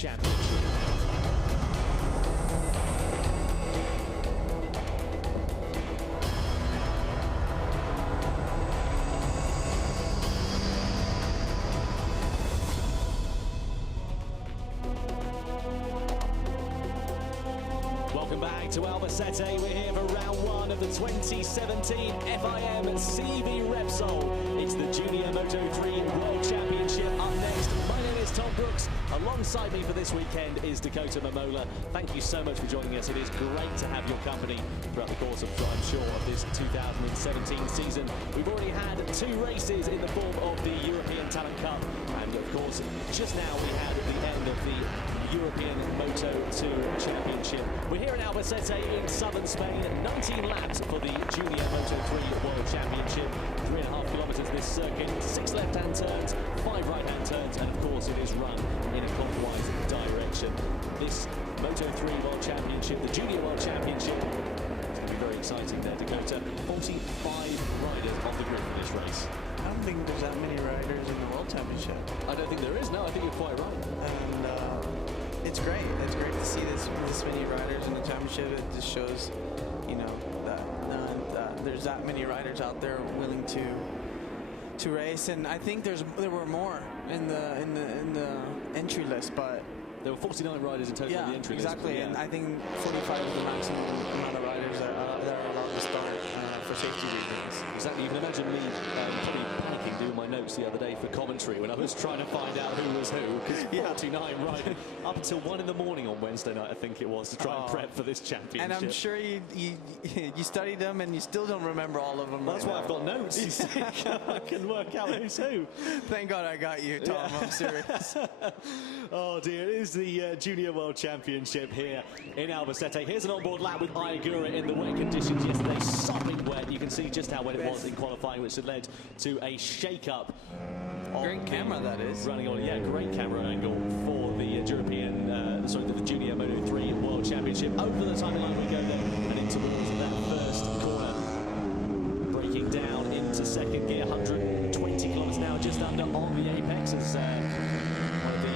Championship. Welcome back to Albacete. We're here for round one of the 2017 FIM CEV Repsol. It's the Junior Moto3 World Championship up next. My name is Tom Brooks. Alongside me for this weekend is Dakota Momola. Thank you so much for joining us. It is great to have your company throughout the course of, I'm sure, of this 2017 season. We've already had 2 races in the form of the European Talent Cup. And of course, just now we had the end of the European Moto2 Championship. We're here in Albacete in southern Spain. 19 laps for the Junior Moto3 World Championship. 3.5 kilometers this circuit, 6 left-hand turns, 5 right-hand turns, and of course it is run in a clockwise direction. This Moto3 World Championship, the Junior World Championship, it's going to be very exciting there, Dakota. 45 riders on the grid for this race. I don't think there's that many riders in the World Championship. I don't think there is, no, I think you're quite right. And it's great. It's great to see this many riders in the championship. It just shows, you know, that there's that many riders out there willing to race. And I think there were more in the entry list, but there were 49 riders in total in the entry list. Exactly. And I think 45 is the maximum amount of riders that are allowed to start for safety reasons. Exactly. You can imagine me probably panicking doing my notes the other day for commentary when I was trying to find out who was who, because 49 riders up until 1 in the morning on Wednesday night, I think it was, to try and prep for this championship. And I'm sure you studied them and you still don't remember all of them. Well, that's why I've got notes. You see, I can work out who's who. Thank God I got you, Tom. I'm serious. Oh dear, it is the Junior World Championship here in Albacete. Here's an onboard lap with Ayagura in the wet conditions yesterday, sopping wet. You can see just how wet it was in qualifying, which had led to a shake-up. Great camera, that is. Running on, yeah, great camera angle for the European, the Junior Moto3 World Championship. Over the timeline we go there and in towards that first corner. Breaking down into second gear, 120 kilometers an hour, just under on the apex as one of the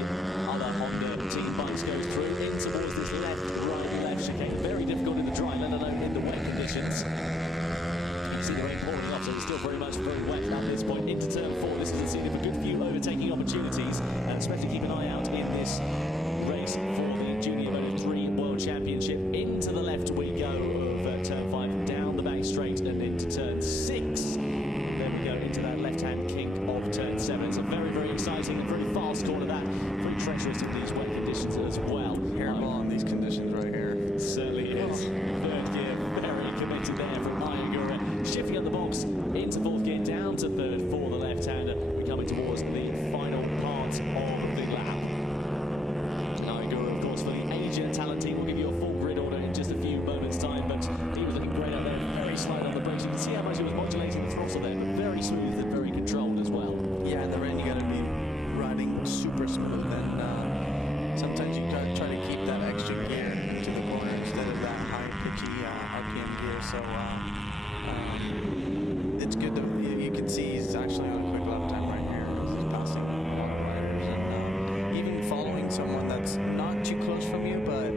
other Honda team bikes goes through in towards this left, right, chicane. Very difficult in the dry, let alone in the wet conditions. You see the rain pouring off, so it's still very wet at this point. Into turn 4, this is a scene of a good few overtaking opportunities, and especially keep an eye out in this race for the Junior Moto3 World Championship. Into the left we go of turn 5, down the back straight and into turn 6. Then we go into that left-hand kink of turn 7. It's a very exciting and very fast corner, that. Very treacherous in these wet conditions as well. Hairball in these conditions right here. Certainly is. Third gear, very committed there from Ayagura. Shifting up the box into 4th gear, down to 3rd for the left-hander. We're coming towards the final part of the lap. Ayagura, of course, for the Asia Talent team. We'll give you a full grid order in just a few moments' time, but he was looking great out there, very slight on the brakes. You can see how much he was modulating the throttle there, but very smooth and very controlled as well. Yeah, in the rain you got to be riding super smooth, and sometimes you got to try to keep that extra gear to the corner instead of that high pitchy RPM gear. So it's good that you can see he's actually on a quick lap time right here. He's passing a lot of riders and even following someone that's not too close from you, but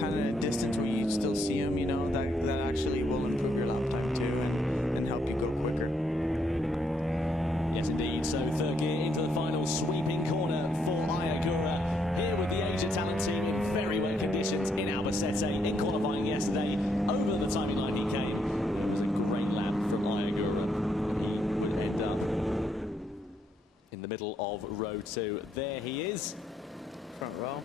kind of a distance where you still see him. You know, that actually will improve your lap time too and help you go quicker. Yes, indeed. So 3rd gear into the final sweeping corner for Ayagura. Here with the Asia Talent team in very wet conditions in Albacete. In qualifying yesterday, over the timing line he came. It was a great lap from Ayagura. He would end up in the middle of row 2. There he is. Front row.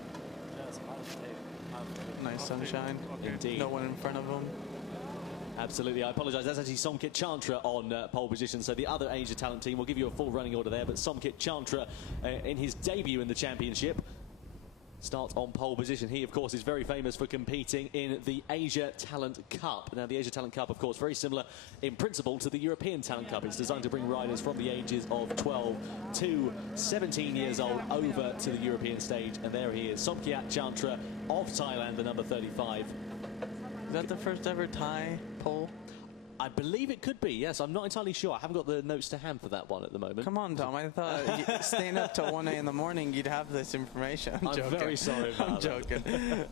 Nice sunshine. Indeed. No one in front of him. Absolutely, I apologise. That's actually Somkit Chantra on pole position. So the other Asia Talent team will give you a full running order there. But Somkit Chantra, in his debut in the championship, starts on pole position. He, of course, is very famous for competing in the Asia Talent Cup. Now, the Asia Talent Cup, of course, very similar in principle to the European Talent Cup. It's designed to bring riders from the ages of 12 to 17 years old over to the European stage. And there he is, Somkit Chantra of Thailand, the number 35. Is that the first ever Thai pole? I believe it could be, yes. I'm not entirely sure. I haven't got the notes to hand for that one at the moment. Come on, Tom. I thought staying up till 1 a in the morning, you'd have this information. I'm joking. Very sorry about I'm joking.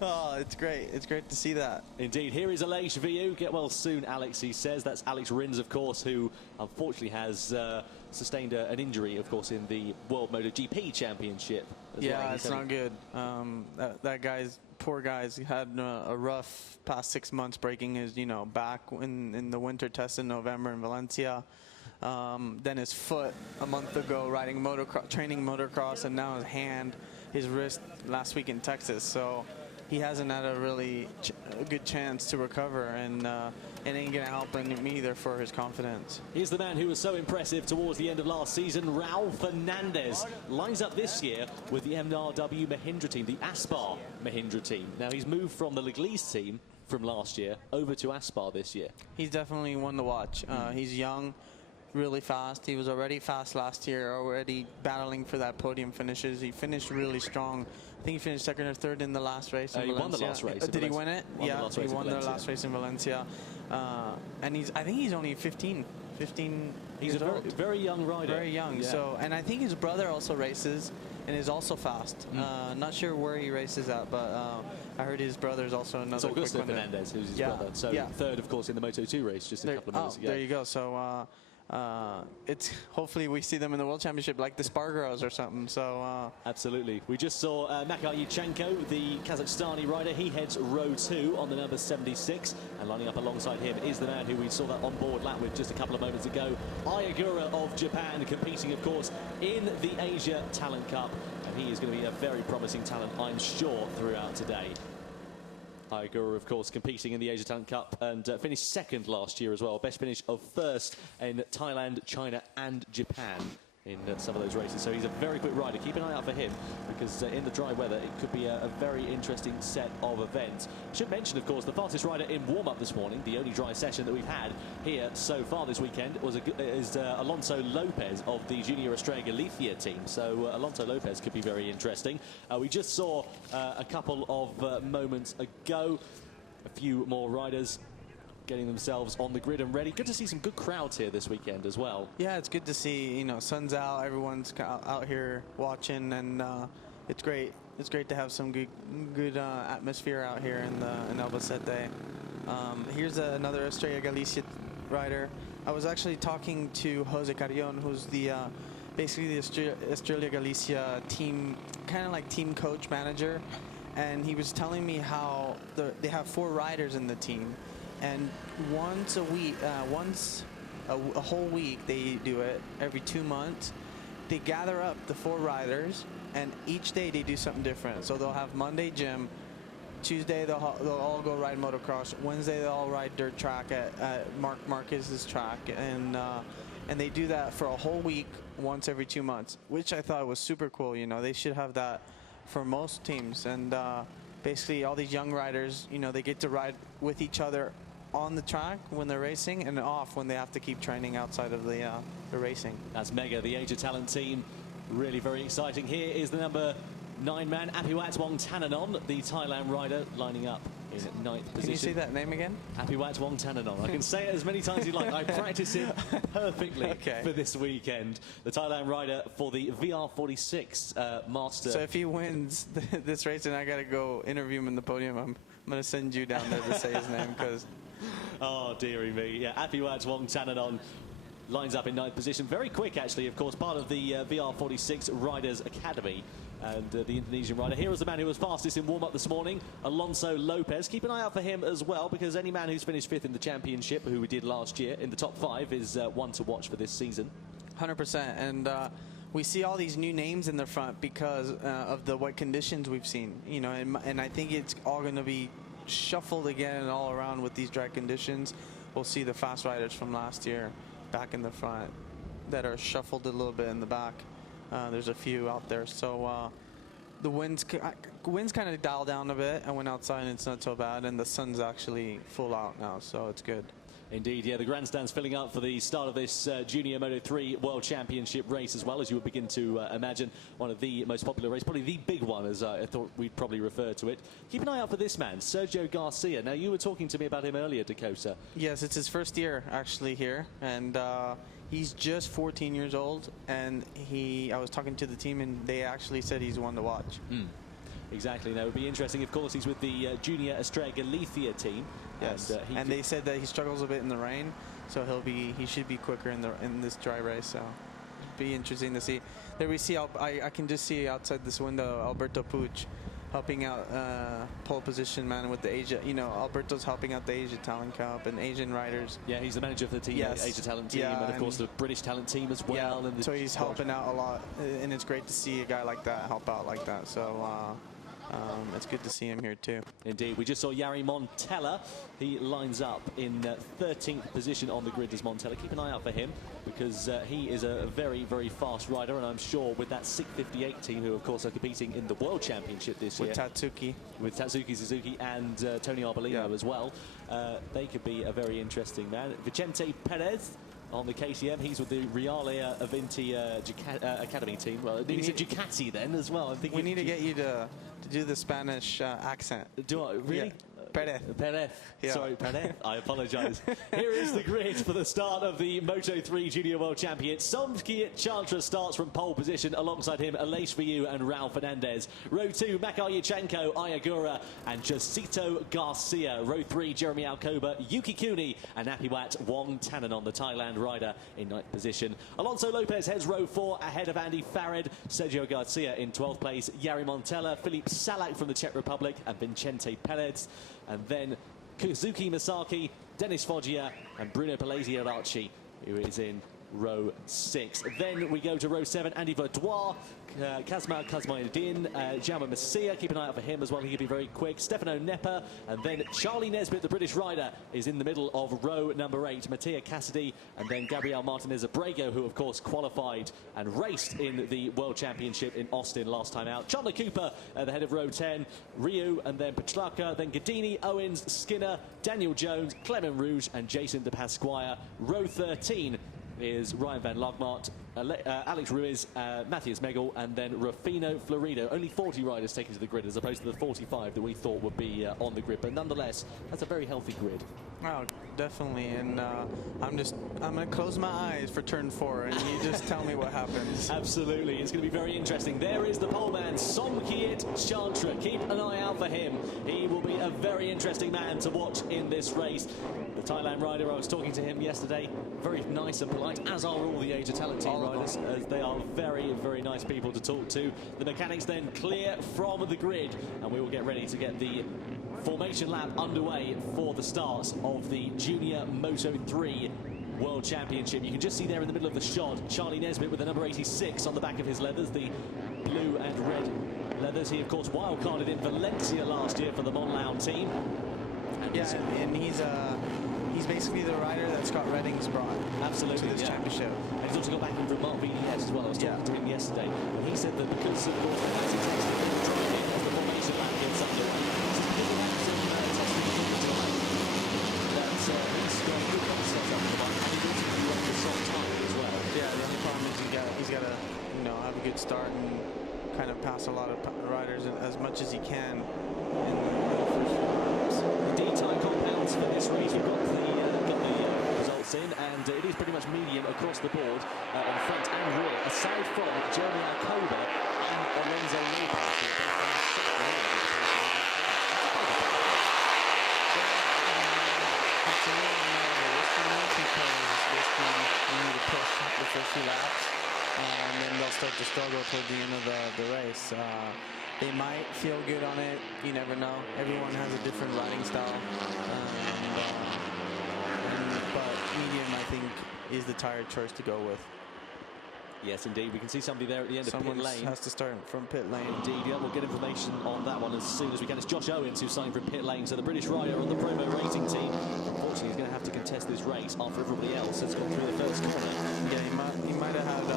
Oh, it's great. It's great to see that. Indeed. Here is Aleix Viu. Get well soon, Alex, he says. That's Alex Rins, of course, who unfortunately has sustained an injury, of course, in the World MotoGP Championship. Yeah, it's not good. Poor guy's had a rough past 6 months, breaking his, back in the winter test in November in Valencia. Then his foot a month ago riding training motocross, and now his hand, his wrist last week in Texas. So he hasn't had a really good chance to recover, and it ain't going to help him either for his confidence. Here's the man who was so impressive towards the end of last season. Raul Fernandez lines up this year with the MRW Mahindra team, the Aspar Mahindra team. Now, he's moved from the Leglise team from last year over to Aspar this year. He's definitely one to watch. He's young, really fast. He was already fast last year, already battling for that podium finishes. He finished really strong. I think he finished second or third in the last race in Valencia. He won the last race. Did he win it? Yeah, he won the last race in Valencia. And I think he's only 15 He's a very young rider. Very young. Yeah. So, and I think his brother also races and is also fast. Not sure where he races at, but I heard his brother's also another quick Augusto Fernandez, who's his brother. So third, of course, in the Moto2 race just a couple of minutes ago. There you go. So it's hopefully we see them in the World Championship like the Spargaros or something. So absolutely. We just saw Makar Yuchenko, the Kazakhstani rider. He heads row 2 on the number 76, and lining up alongside him is the man who we saw that on-board lap with just a couple of moments ago, Ayagura of Japan, competing, of course, in the Asia Talent Cup, and he is going to be a very promising talent, I'm sure, throughout today. Ayagura, of course, competing in the Asia Talent Cup and finished second last year as well. Best finish of first in Thailand, China and Japan in some of those races. So he's a very quick rider. Keep an eye out for him, because in the dry weather it could be a very interesting set of events. Should mention, of course, the fastest rider in warm-up this morning, the only dry session that we've had here so far this weekend, is Alonso Lopez of the Junior Estrella Galicia team. So Alonso Lopez could be very interesting. We just saw a couple of moments ago a few more riders getting themselves on the grid and ready. Good to see some good crowds here this weekend as well. Yeah, it's good to see, sun's out, everyone's out here watching, and it's great. It's great to have some good atmosphere out here in Albacete. Here's another Estrella Galicia rider. I was actually talking to Jose Carrion, who's basically the Estrella Galicia team, kind of like team coach manager, and he was telling me how they have 4 riders in the team. And once a week, a whole week, they do it every 2 months. They gather up the 4 riders, and each day they do something different. So they'll have Monday gym, Tuesday they'll all go ride motocross, Wednesday they'll all ride dirt track at Marc Marquez's track, and they do that for a whole week, once every 2 months, which I thought was super cool. They should have that for most teams, and basically all these young riders, they get to ride with each other on the track when they're racing, and off when they have to keep training outside of the racing. That's mega. The Asia Talent team, really very exciting. Here is the number 9 man, Apiwat Wongtananon, the Thailand rider, lining up in 9th position. Can you say that name again? Apiwat Wongtananon. I can say it as many times as you like. I practice it perfectly for this weekend. The Thailand rider for the VR46 Master. So if he wins this race and I got to go interview him in the podium, I'm going to send you down there to say his name, because... Oh, dearie me. Yeah, Apiwat Wongtananon lines up in 9th position. Very quick, actually, of course, part of the VR46 Riders Academy. And the Indonesian rider. Here is the man who was fastest in warm-up this morning, Alonso Lopez. Keep an eye out for him as well, because any man who's finished 5th in the championship, who we did last year, in the top 5, is one to watch for this season. 100%. And we see all these new names in the front because of the wet conditions we've seen. And I think it's all going to be shuffled again and all around with these dry conditions. We'll see the fast riders from last year back in the front that are shuffled a little bit in the back. There's a few out there. So the wind's kind of dialed down a bit. I went outside and it's not so bad, and the sun's actually full out now, so it's good. Indeed, yeah, the grandstand's filling up for the start of this Junior Moto3 World Championship race as well, as you would begin to imagine. One of the most popular races, probably the big one, as I thought we'd probably refer to it. Keep an eye out for this man, Sergio Garcia. Now, you were talking to me about him earlier, Dakota. Yes, it's his first year actually here, and he's just 14 years old, and I was talking to the team, and they actually said he's one to watch. Exactly. Now, it would be interesting. Of course, he's with the Junior Estrella Galicia team. Yes, and they said that he struggles a bit in the rain, so he should be quicker in this dry race. So it'd be interesting to see. There we see. I can just see outside this window Alberto Puig helping out pole position man with the Asia. You know, Alberto's helping out the Asia Talent Cup and Asian riders. Yeah, he's the manager of the team, yes. Asia Talent team, and of course the British Talent team as well. Yeah, and so he's helping out a lot, and it's great to see a guy like that help out like that. So. It's good to see him here too. Indeed. We just saw Yari Montella. He lines up in 13th position on the grid as Montella. Keep an eye out for him, because he is a very, very fast rider, and I'm sure with that 658 team, who of course are competing in the World Championship this year. With Tatsuki Suzuki and Tony Arbolino as well. They could be a very interesting man. Vicente Perez on the KTM, he's with the Reale Avinti Academy team. Well, he's a Ducati then as well. We need to get you to do the Spanish accent. Do I? Really? Yeah. Perez. Perez. Yeah. Sorry, Perez. I apologize. Here is the grid for the start of the Moto3 Junior World Champion. Somkiat Chantra starts from pole position. Alongside him, Aleix Viu and Raul Fernandez. Row 2, Makar Yachenko, Ayagura, and Josito Garcia. Row 3, Jeremy Alcoba, Yuki Kuni, and Apiwat Wong Tannen on the Thailand rider in 9th position. Alonso Lopez heads row 4 ahead of Andy Farid. Sergio Garcia in 12th place. Yari Montella, Philippe Salak from the Czech Republic, and Vicente Perez. And then Kazuki Masaki, Dennis Foggia, and Bruno Palesi-Aracci, who is in row 6. Then we go to row 7, Andy Verdois, Kazma Kazmayuddin, Jaume Messia. Keep an eye out for him as well. He could be very quick. Stefano Nepper, and then Charlie Nesbitt, the British rider, is in the middle of row number 8. Mattia Cassidy, and then Gabriel Martinez Abrego, who of course qualified and raced in the World Championship in Austin last time out. Chandler Cooper at the head of row 10, Ryu, and then Petrarca, then Gadini, Owens, Skinner, Daniel Jones, Clement Rouge, and Jason De Pasquia. Row 13 is Ryan Van Logmart, Alex Ruiz, Matthias Megel, and then Rufino Florido. Only 40 riders taken to the grid as opposed to the 45 that we thought would be on the grid, but nonetheless, that's a very healthy grid. Oh, definitely, and I'm gonna close my eyes for turn 4, and you just tell me what happens. Absolutely, it's going to be very interesting. There is the poleman, Somkiat Chantra. Keep an eye out for him. He will be a very interesting man to watch in this race. The Thailand rider, I was talking to him yesterday, very nice and polite, as are all the Asia Talent team riders, as they are very, very nice people to talk to. The mechanics then clear from the grid, and we will get ready to get the formation lap underway for the start of the Junior Moto3 World Championship. You can just see there in the middle of the shot, Charlie Nesbitt with the number 86 on the back of his leathers, the blue and red leathers. He, of course, wildcarded in Valencia last year for the Monlau team. And yeah, and he's basically the rider that Scott Redding's brought to this championship. And he's also got back in from Mark VDS as well. I was talking to him yesterday, and he said that because of the automatic testing and driving of the formation lap against Sunday, he's got good concepts up the bike, and he wants to be running a soft time as well. Yeah, the only problem is he's got to have a good start and kind of pass a lot of riders as much as he can in the first few laps. The D-type compounds for this race, we've got the results in, and it is pretty much medium across the board on front and rear, aside from Jeremy Alcoba and Alonso Lopez. It's a little nervous for me because we need to push the first few laps, and then they'll start to struggle toward the end of the race. They might feel good on it. You never know. Everyone has a different riding style. But medium, I think, is the tired choice to go with. Yes, indeed. We can see somebody there at the end of pit lane. Has to start from pit lane. Indeed, yeah. We'll get information on that one as soon as we can. It's Josh Owens who's signed from pit lane. So the British rider on the promo racing team, unfortunately, is going to have to contest this race after everybody else has gone through the first corner. Yeah, he might have had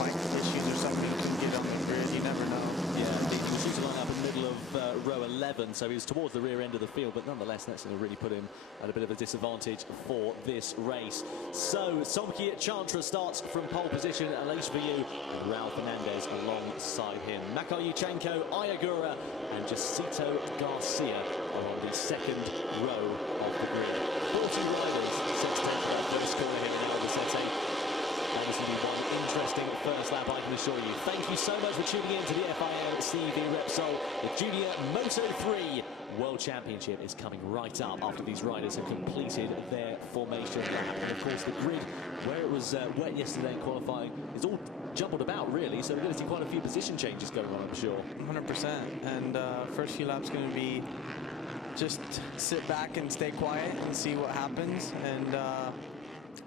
bike issues or something. He couldn't get on the grid. You never know. Yeah, indeed. He was due to line up in the middle of row 11, so he was towards the rear end of the field, but nonetheless that's going to really put him at a bit of a disadvantage for this race. So Circuito Chapter starts from pole position, Alonso Lopez and Raul Fernandez alongside him. Makayuchenko, Ayagura and Jacinto Garcia are on the second row of the grid. 40 riders set to take their first corner here in Albacete. That was going to be one interesting first lap, I can assure you. Thank you so much for tuning in to the FIM CEV Repsol. The Junior Moto3 World Championship is coming right up after these riders have completed their formation lap. And of course the grid, where it was wet yesterday in qualifying, is all jumbled about really, so we're going to see quite a few position changes going on, I'm sure. 100%. And first few laps going to be just sit back and stay quiet and see what happens. And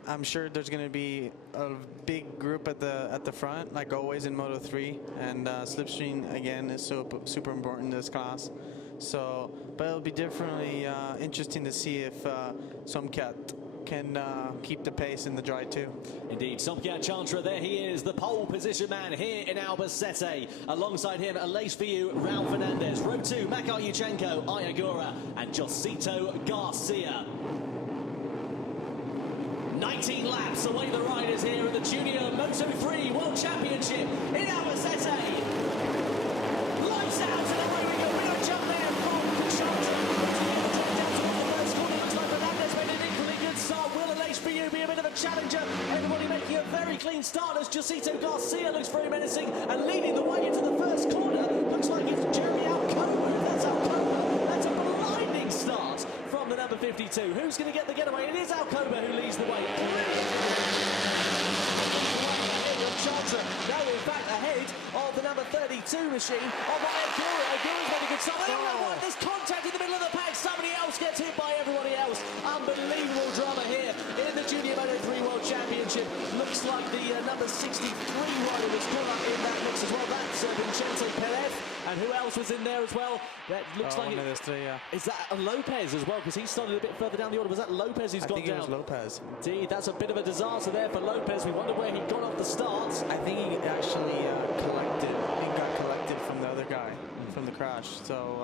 I'm sure there's going to be a big group at the front, like always in Moto3, and slipstream again is super important in this class. So, but it'll be definitely interesting to see if Somcat can keep the pace in the dry too. Indeed, Circuito Chapter, there he is, the pole position man here in Albacete. Alongside him, Alonso Lopez, Raul Fernandez, row 2, Makayuchenko, Ayagura and Jacinto Garcia. 19 laps away the riders here at the Junior Moto3 World Championship in Albacete. Lights out and away we go. We don't jump there from Chapter. Down to the first corner. Looks like Fernandez made an equally good start. Will Alonso Lopez be a bit of a challenger? Everybody making a very clean start as Jacinto Garcia looks very menacing and leading the way into the first corner. Looks like it's Jeremy Alcoba. That's Alcoba. That's a blinding start from the number 52. Who's going to get the getaway? It is Alcoba who leads the way. Chapter now in fact ahead of the number 32 machine of Ayagura. Ayagura's made a good start. Oh no, there's contact in the middle of the pack. Somebody else gets hit by everybody else. Unbelievable drama here in the Junior Moto3 World Championship. Looks like the number 63 rider was caught up in that mix as well. That's Vincenzo Perez. And who else was in there as well? That looks like is that Lopez as well? Because he started a bit further down the order. Was that Lopez who's gone down? I think it was Lopez. Indeed, that's a bit of a disaster there for Lopez. We wonder where he got off the start. I think he actually got collected from the other guy from the crash. So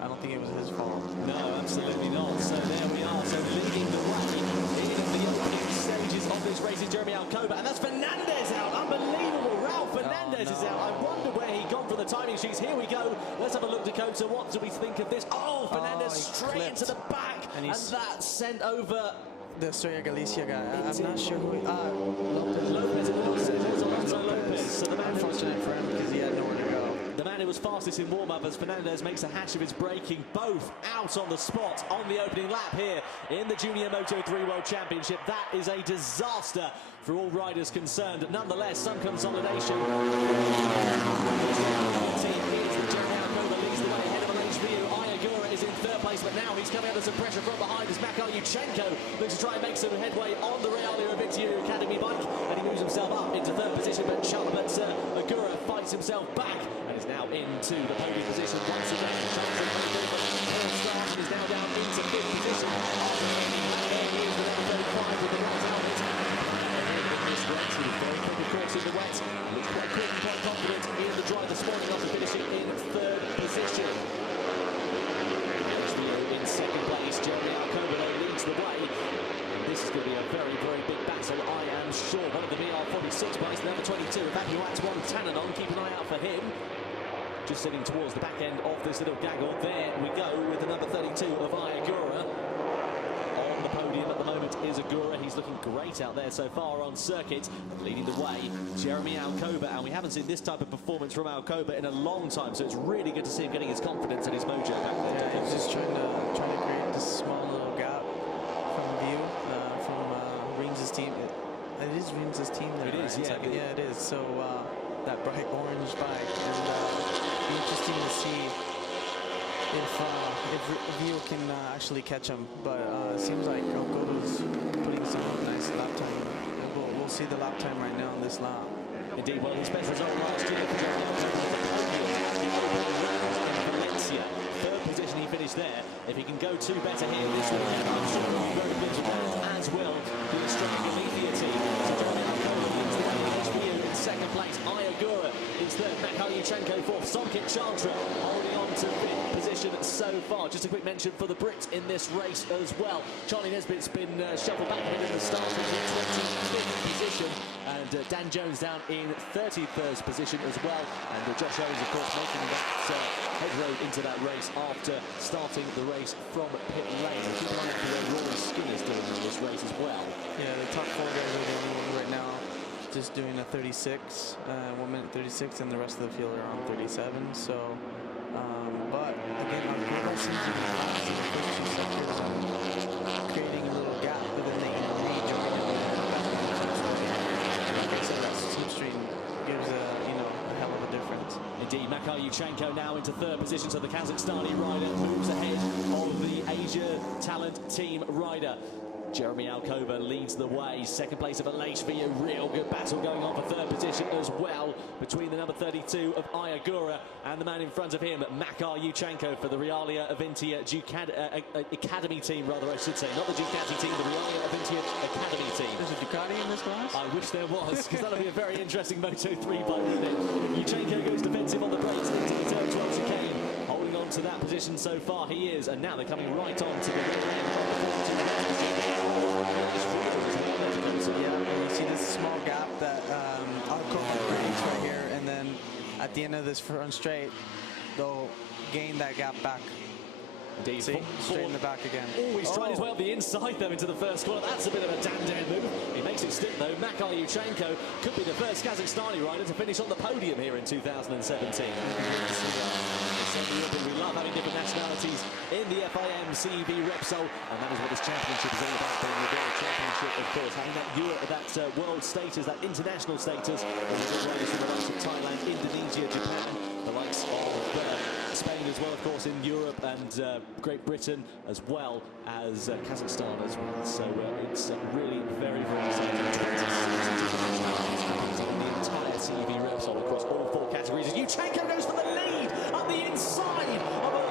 I don't think it was his fault. No, absolutely not. So there we are. So leading the way in the opening stages of this race is Jeremy Alcoba, and that's Fernandez out. Unbelievable. Raul Fernandez is out. I wonder where he gone for the timing sheets. Here we go. Let's have a look, Dakota. What do we think of this? Oh, Fernandez straight into the back, and that sent over the Sergio Garcia guy. I'm not sure who. Lopez. It was Alonso Lopez. So the man, unfortunate for him because he had nowhere to go. The man who was fastest in warm-up as Fernandez makes a hash of his braking, both out on the spot on the opening lap here in the Junior Moto3 World Championship. That is a disaster for all riders concerned. Nonetheless, some consolidation. Leads the way ahead of Alonso Lopez. Ayagura is in third place, but now he's coming under some pressure from behind as Makayuchenko looks to try and make some headway on the Realia Victoria Academy bike, and he moves himself up into third position, but Ayagura fights himself back and is now into the podium position once again. Third start and is now down into fifth position. There he is with number 35 with the right helmet. In this race, he was very quick, of course, in the wet. Looks quite quick and quite confident in the drive this morning after finishing in third position. In second place, Jeremy Alcoba leads the way. And this is going to be a very, very big battle, I am sure. One of the VR46 bikes, number 22, Evacuat's Tannanon. Keep an eye out for him. Just sitting towards the back end of this little gaggle. There we go with the number 32 of Ayagura. On the podium at the moment is Agura. He's looking great out there so far on circuit. Leading the way, Jeremy Alcoba. And we haven't seen this type of performance from Alcoba in a long time, so it's really good to see him getting his confidence and his mojo back there. Yeah, he's just trying to create this small little gap from view from Reigns' team. It is Reigns' team there. It is, right? yeah. Yeah, it is. So that bright orange bike, and it'll be interesting to see if Vio can actually catch him. But it seems like Alcoba's putting some nice lap time. We'll see the lap time right now on this lap. Indeed, well, his best result last year for Jeremy Alcoba was the podium in Valencia. Third position he finished there. If he can go two better here this weekend, I'm sure he'll be very good to go, as will the Australian Galicia team. So Jeremy Alcoba leads the way in HBU in second place. Ayagura is third. Makayuchenko fourth. Circuito Chapter holding on to fifth position. position so far. Just a quick mention for the Brits in this race as well. Charlie Nesbitt's been shuffled back a bit in the start into 25th position, and Dan Jones down in 31st position as well. And Josh Owens, of course, making that headroad into that race after starting the race from pit lane. And keep an eye out for where Rory Skinner's doing in this race as well. Yeah, the top 4 guys are the only ones right now just doing a 36, 1 minute 36, and the rest of the field are on 37. So, but again, our global seems to be fast in the first 2 sectors, creating a little gap, but then they rejoin it. Like I said, that slipstream gives a hell of a difference. Indeed, Makar Yuchenko now into 3rd position, so the Kazakhstani rider moves ahead of the Asia Talent Team rider. Jeremy Alcoba leads the way. 2nd place of Alashvi, a real good battle going on for 3rd position as well between the number 32 of Ayagura and the man in front of him, Makar Yuchenko, for the Realia Avintia Academy team, rather I should say. Not the Ducati team, the Realia Avintia Academy team. There's a Ducati in this class? I wish there was, because that'll be a very interesting Moto3 by minute. Yuchenko goes defensive on the brakes into the turn 12 chicane. Holding on to that position so far, he is, and now they're coming right on to the rear end of the yeah, you see this small gap that Alcoba creates right here, and then at the end of this front straight, they'll gain that gap back. Indeed. See, straight in the back again. Oh, he's trying his way up the inside though into the first corner. That's a bit of a damn move. He makes it stick though. Makar Yuchenko could be the first Kazakhstani rider to finish on the podium here in 2017. We love having different nationalities in the FIM CEV Repsol, and that is what this championship is all about, being the world championship, of course, having that world status, that international status, riders from the likes of Thailand, Indonesia, Japan, the likes of Spain as well, of course, in Europe, and Great Britain, as well as Kazakhstan as well. So it's really very, very exciting. The entire CEV Repsol across all 4 categories. As Yuchenko goes for the lead up the inside of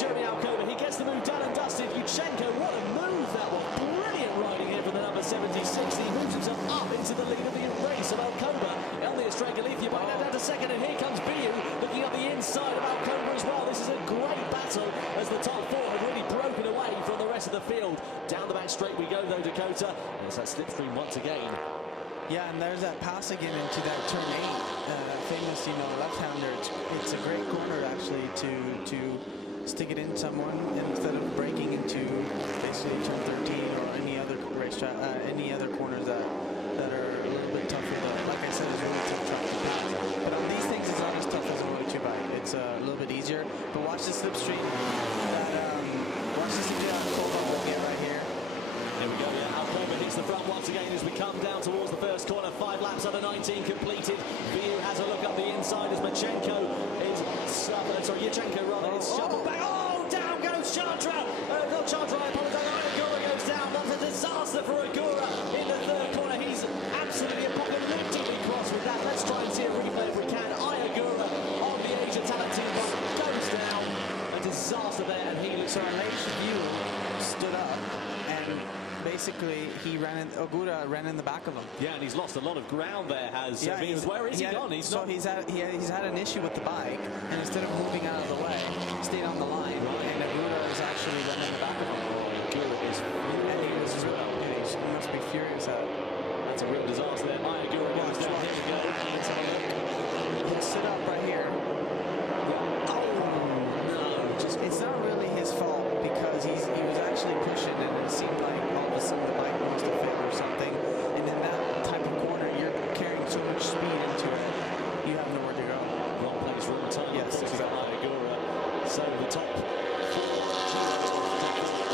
Jeremy Alcoba. He gets the move done and dusted. Yuchenko, what a move that was. Brilliant riding here from the number 76. He moves himself up into the lead of the race of Alcoba. Elias Dragolithia by now down to 2nd, and here comes Biu looking up the inside of Alcoba as well. This is a great battle as the top 4 have really broken away from the rest of the field. Down the back straight we go though, Dakota. And it's that slipstream once again. Yeah, and there's that pass again into that turn 8, famous, left-hander. It's a great corner actually to stick it in someone instead of breaking into basically turn 13 or any other racetrack, any other corners that are a little bit tougher. Like I said, it's really tough track to pass. But on these things, it's not as tough as a Moto2 bike. It's a little bit easier. But watch the slipstream. Watch this again. Alcoba will get right here. Here we go, yeah. Alcoba hits the front once again as we come down towards the first corner. 5 laps under 19 completed. Biu has a look up the inside as Yuchenko is shuffled back. Oh, down goes Chantra. Not Chantra, I apologize. Ayagura goes down. That's a disaster for Agura in the 3rd corner. He's absolutely apocalyptically cross with that. Let's try and see a replay if we can. Ayagura on the Asia Talent Team goes down. A disaster there, and he looks. So Alashvi stood up, and basically Agura ran in the back of him. Yeah, and he's lost a lot of ground there. Where is he gone? He's had an issue with the bike, and instead of moving out of the way, he stayed on the line, and Agura is actually running in the back of him. He must be furious at it. That's a real disaster there. Ayagura goes down. Here we go. He'll sit up right here. Oh no! It's not really his fault because he was actually pushing, and it seemed like all of a sudden the bike must have fit or something. And in that type of corner, you're carrying so much speed into it, you have nowhere to go. Wrong place, wrong time. Yes, exactly. Ayagura. So the top 4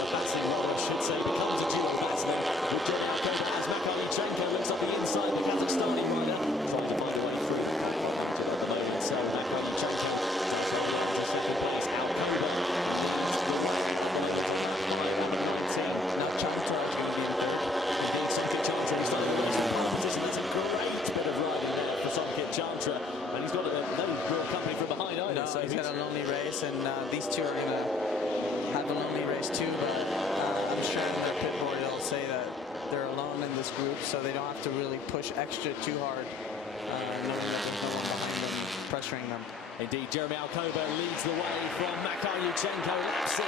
battling rider, I should say, becomes a duo battler with Jeremy Alcoba as Makar Yuchenko looks up the inside of the Kazakhstani rider, trying to find a way through at the moment. So Makar Yuchenko does go down to 2nd place. Alcoba. Now Chantra is going to be in 3rd. Indeed, Circuit Chantra is starting to lose the competition. That's a great bit of riding there for Circuit Chantra, and he's got no real company from behind either. No, so he's got a lonely race, and these two are going to have a lonely race too, but I'm sure in their pit board they'll say that they're alone in this group, so they don't have to really push extra too hard, knowing that there's no one behind them pressuring them. Indeed, Jeremy Alcoba leads the way from Makayuchenko, lap 6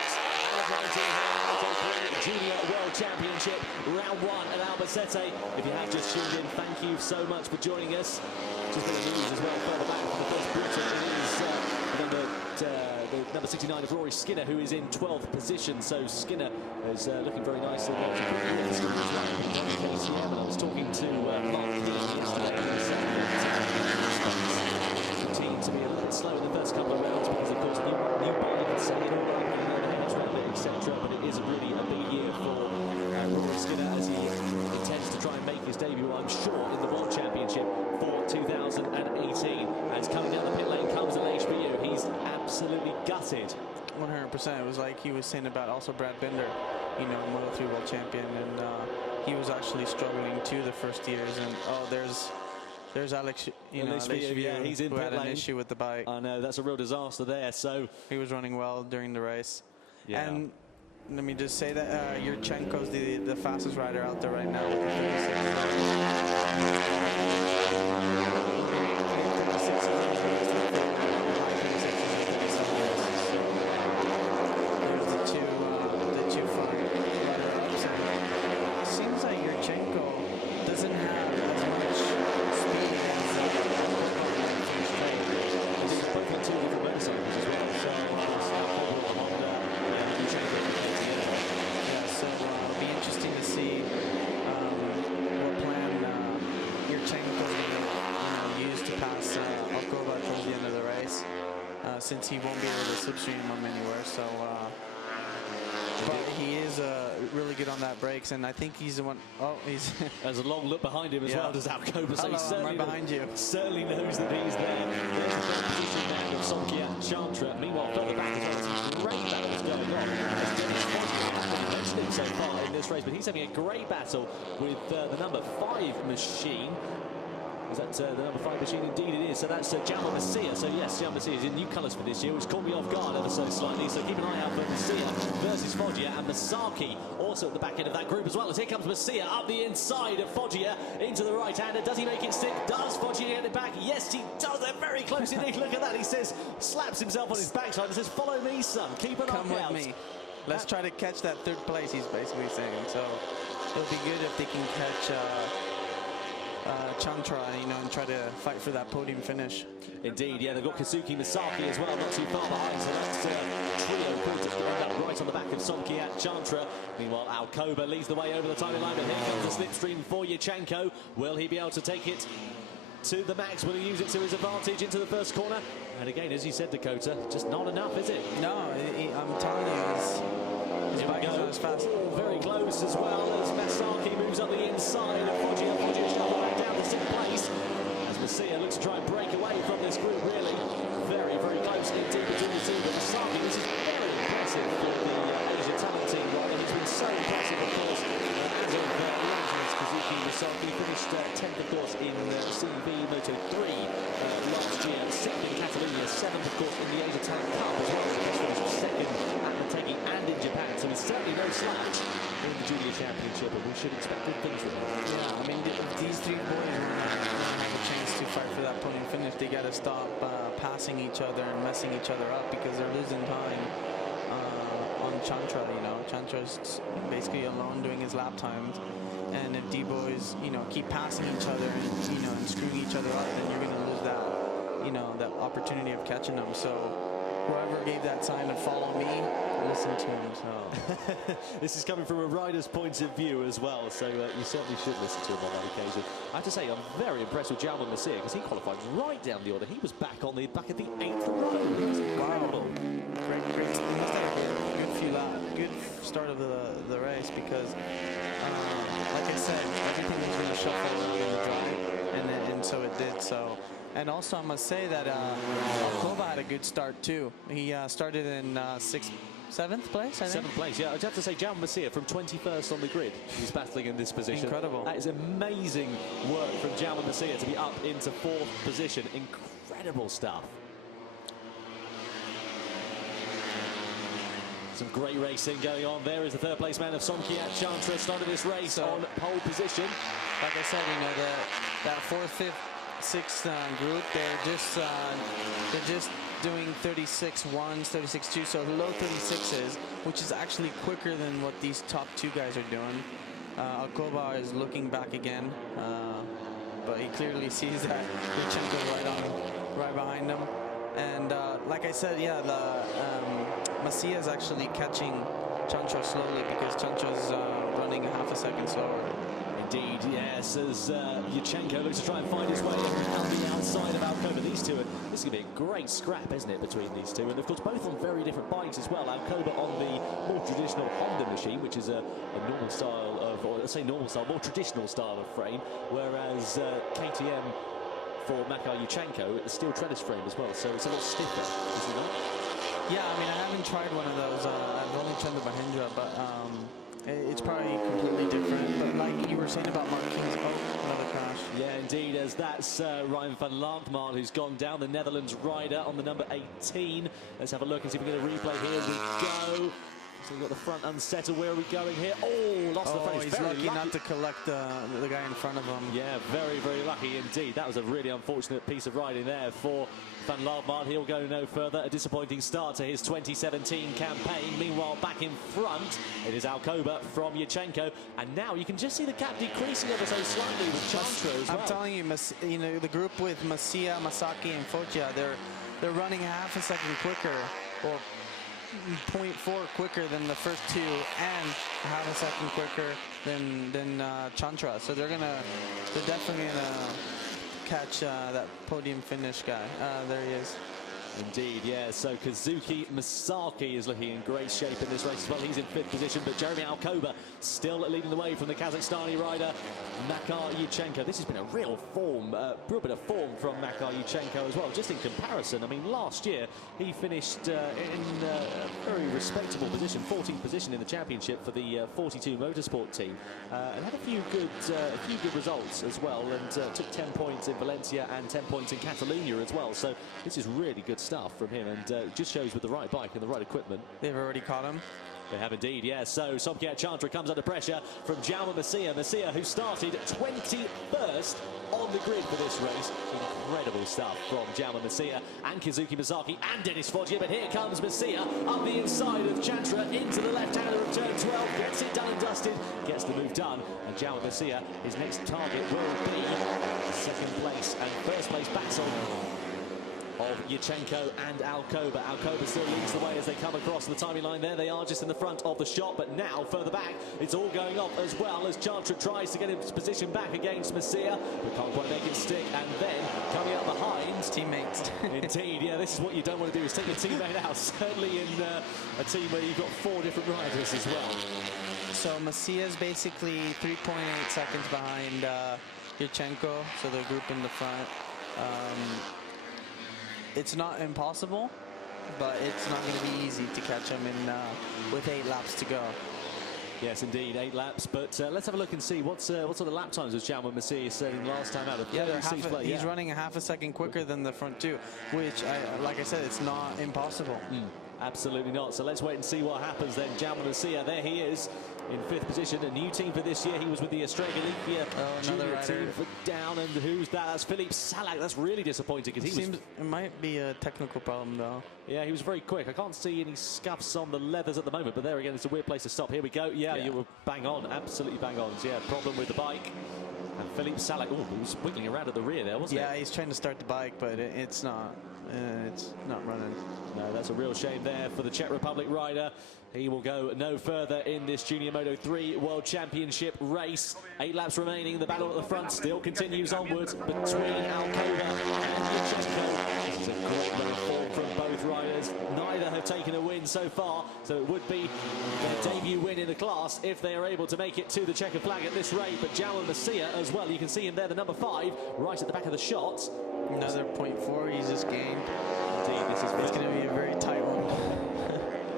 Junior World Championship, round 1 at Albacete. If you have just tuned in, thank you so much for joining us. Just a bit of news as well, further back from the first Britain, it is the number 69 of Rory Skinner, who is in 12th position. So Skinner is looking very nicely. I was talking to Mark yesterday. Team to be a little bit slow in the first couple of rounds because, of course, new bike and saying all that, etc. But it is really a big year for Rory Skinner as he intends to try and make his debut, I'm sure, in the World Championship for 2018. As coming down the pit lane comes an HBU. He's absolutely gutted. 100%. It was like he was saying about also Brad Binder, you know, Moto3 World Champion, and he was actually struggling too the first years. And there's Alex, Alex yeah, he's in who pit had lane. An issue with the bike. I know, that's a real disaster there. So he was running well during the race. Yeah. And let me just say that Yurchenko's the fastest rider out there right now. Seems like Yurchenko doesn't have as much speed as both got two different motorcycles as well. So it'll be interesting to see what plan Yurchenko's going to use to pass Alcoba towards the end of the race, since he won't be able to slipstream him anywhere. So, but he is really good on that brakes, and I think he's the one. Oh, he's there's a long look behind him as well. Does Alcoba say? Hello, I'm right behind you. Certainly knows that he's there. There's the third position there of Sonkiat Chantra. Meanwhile, further back as well, some great battles going on. So far in this race, but he's having a great battle with the number 5 machine. Is that the number 5 machine? Indeed it is. So that's Jamal Masia. So yes, Jamal Masia is in new colours for this year, which caught me off guard ever so slightly. So keep an eye out for Masia versus Foggia, and Masaki also at the back end of that group as well. As here comes Masia up the inside of Foggia into the right-hander. Does he make it stick? Does Foggia get it back? Yes, he does. They're very close indeed. Look at that. He says, slaps himself on his backside and says, "Follow me, son. Keep an eye out. Come with me. Let's try to catch that 3rd place," he's basically saying. So it'll be good if they can catch Chantra, and try to fight for that podium finish. Indeed, yeah, they've got Kazuki Misaki as well, not too far behind. So that's trio put to end up right on the back of Sonkiat Chantra. Meanwhile, Alcoba leads the way over the timing line, but here comes the slipstream for Yurchenko. Will he be able to take it to the max? Will he use it to his advantage into the first corner? And again, as you said, Dakota, just not enough, is it? No, I'm telling you, his bike is not as fast. Very close as well as Masaki moves up the inside of Foggia. Foggia shuffled back down to 6th place as Masia looks to try and break away from this group, really. Very, very close indeed between the two. But Masaki, this is very impressive for the Asia Talent team rider. He's been so impressive, of course, as of arrangements. Kazuki Misaki finished 10th, of course, in CV Moto3 last year, 6th in Catalonia, 7th, of course, in the Asia Talent Cup as well. He finished 2nd at Motegi and in Japan, so he's certainly no slouch in the Junior Championship, and we should expect good things from him. Yeah, I mean, these 3 boys want to have a chance to fight for that podium finish. They got to stop passing each other and messing each other up, because they're losing time on Chantra. Chantra's basically alone doing his lap times, and if D-boys, keep passing each other and and screwing each other up, then you're going to lose that, that opportunity of catching them. So whoever gave that sign to follow me, listen to him. So this is coming from a rider's point of view as well, so you certainly should listen to him on that occasion. I have to say, I'm very impressed with Jamal Masia, because he qualified right down the order. He was back at the 8th row. It was incredible. Great. He must have a good start of the race, because like I said, everything was going to shuffle around in the drive, and so it did. So, and also I must say that Alcoba had a good start too. He started in 7th place, I think. 7th place, yeah. I'd have to say, Jamal Masia from 21st on the grid. He's battling in this position. Incredible. That is amazing work from Jamal Masia to be up into 4th position. Incredible stuff. Some great racing going on. There is the 3rd place man of Sonkiat Chantra, started this race on pole position. Like I said, that 4th, 5th top 6 group. They're just doing 36.1s, 36.2, so low 36s, which is actually quicker than what these top 2 guys are doing. Alcoba is looking back again, but he clearly sees that Yurchenko's right behind him. And like I said, yeah, the Macia is actually catching Chancho slowly because Chancho's running a half a second slower. Indeed, yes, as Yurchenko looks to try and find his way around the outside of Alcoba. This is going to be a great scrap, isn't it, between these two? And of course, both on very different bikes as well. Alcoba on the more traditional Honda machine, which is a normal style of, or let's say normal style, more traditional style of frame, whereas KTM for Makar Yurchenko, the steel trellis frame as well, so it's a lot stiffer, isn't it? Yeah, I mean, I haven't tried one of those. I've only tried the Mahindra, but it's probably completely different. But like you were saying about Marquez, oh, another crash. Yeah, indeed, as that's Ryan van Lankmaal who's gone down, the Netherlands rider on the number 18. Let's have a look and see if we get a replay. Here we go. So we've got the front unsettled. Where are we going here? Oh, lost the front. He's lucky not to collect the guy in front of him. Yeah, very, very lucky indeed. That was a really unfortunate piece of riding there for Van Lankmaal. He'll go no further. A disappointing start to his 2017 campaign. Meanwhile, back in front, it is Alcoba from Yurchenko. And now you can just see the gap decreasing ever so slightly with Chancho as well. I'm telling you, know, the group with Macia, Masaki, and Foggia, they're running half a second quicker, or 0.4 quicker than the first 2, and half a second quicker than Chantra. So they're definitely gonna catch that podium finish guy. There he is. Indeed, yeah. So Kazuki Masaki is looking in great shape in this race as well. He's in 5th position, but Jeremy Alcoba still leading the way from the Kazakhstani rider Makar Yurchenko. This has been a real bit of form from Makar Yurchenko as well. Just in comparison, I mean, last year he finished in a very respectable position, 14th position in the championship for the 42 Motorsport team, and had a few good results as well, and took 10 points in Valencia and 10 points in Catalonia as well. So this is really good stuff from him, and just shows with the right bike and the right equipment. They've already caught him. They have indeed, yes. So Sobkiat Chantra comes under pressure from Jaume Macia. Macia, who started 21st on the grid for this race. Incredible stuff from Jaume Macia and Kazuki Masaki and Dennis Foggia. But here comes Macia up the inside of Chantra into the left-hander of turn 12. Gets it done and dusted. Gets the move done. And Jaume Macia, his next target will be second place and first place battle of Yurchenko and Alcoba. Alcoba still leads the way as they come across the timing line there. They are just in the front of the shot, but now further back, it's all going off as well as Chantra tries to get his position back against Macia, but can't quite make it stick. And then coming up behind, teammates. Indeed, yeah, this is what you don't want to do, is take your teammate out. Certainly in a team where you've got 4 different riders as well. So Macia's basically 3.8 seconds behind Yurchenko, so the group in the front. It's not impossible, but it's not going to be easy to catch him with 8 laps to go. Yes, indeed, 8 laps. But let's have a look and see what sort of lap times was Jaume Macia setting last time out. He's running a half a second quicker than the front 2, which, like I said, it's not impossible. Absolutely not. So let's wait and see what happens then. Jaume Macia, there he is in 5th position. A new team for this year. He was with the Estrella Galicia junior team for down. And who's that? That's Philippe Salak. That's really disappointing because it might be a technical problem though. Yeah, he was very quick. I can't see any scuffs on the leathers at the moment, but there again, it's a weird place to stop. Here we go. Yeah, you were bang on. Absolutely bang on. So, yeah, problem with the bike. And Philippe Salak, oh, he was wiggling around at the rear there, wasn't it? Yeah, he's trying to start the bike, but it's not running. No, that's a real shame there for the Czech Republic rider. He will go no further in this Junior Moto3 World Championship race. 8 laps remaining. The battle at the front still continues onwards between Alcoba and Yurchenko. This is a great run of form from both riders. Neither have taken a win so far, so it would be their debut win in the class if they are able to make it to the checker flag at this rate. But Jaume Macia as well, you can see him there, the number 5, right at the back of the shot. Another 0.4, he's just gained. Indeed, it's going to be a very tight one.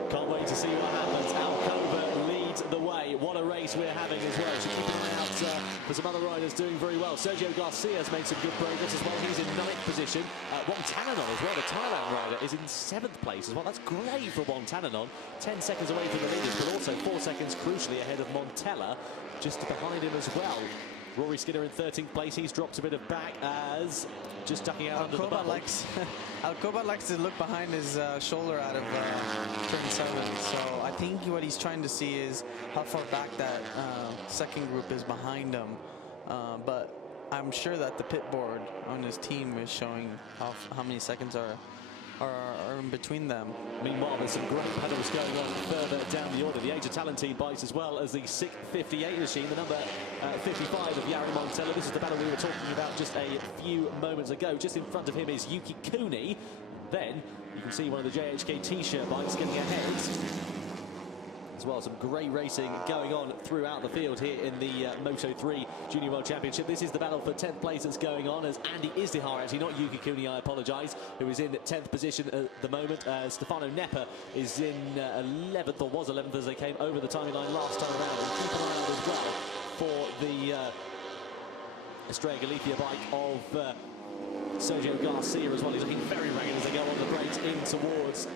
Can't wait to see what happens. Alcoba leads the way. What a race we're having as well. So keep an eye out for some other riders doing very well. Sergio Garcia has made some good progress as well. He's in 9th position. Wantananon as well, the Thailand rider, is in 7th place as well. That's great for Wantananon. 10 seconds away from the leaders, but also 4 seconds crucially ahead of Montella, just behind him as well. Rory Skinner in 13th place. He's dropped a bit of back as just ducking out under the bubble. Alcoba likes to look behind his shoulder out of turn 7. So I think what he's trying to see is how far back that second group is behind him. But I'm sure that the pit board on his team is showing how many seconds are in between them. Meanwhile, there's some great pedals going on further down the order. The Age of Talentine bikes, as well as the 658 machine, the number 55 of Jari Montella. This is the battle we were talking about just a few moments ago. Just in front of him is Yuki Kuni. Then you can see one of the JHK T-shirt bikes getting ahead. As well, some great racing going on throughout the field here in the Moto3 Junior World Championship. This is the battle for 10th place that's going on, as Andy Izdihar, actually not Yuki Kuni, I apologise, who is in 10th position at the moment. Stefano Nepper is in 11th, or was 11th, as they came over the timing line last time around. And keep an eye out as well for the Estrella Galicia bike of Sergio Garcia as well. He's looking very ragged as they go on the brakes in towards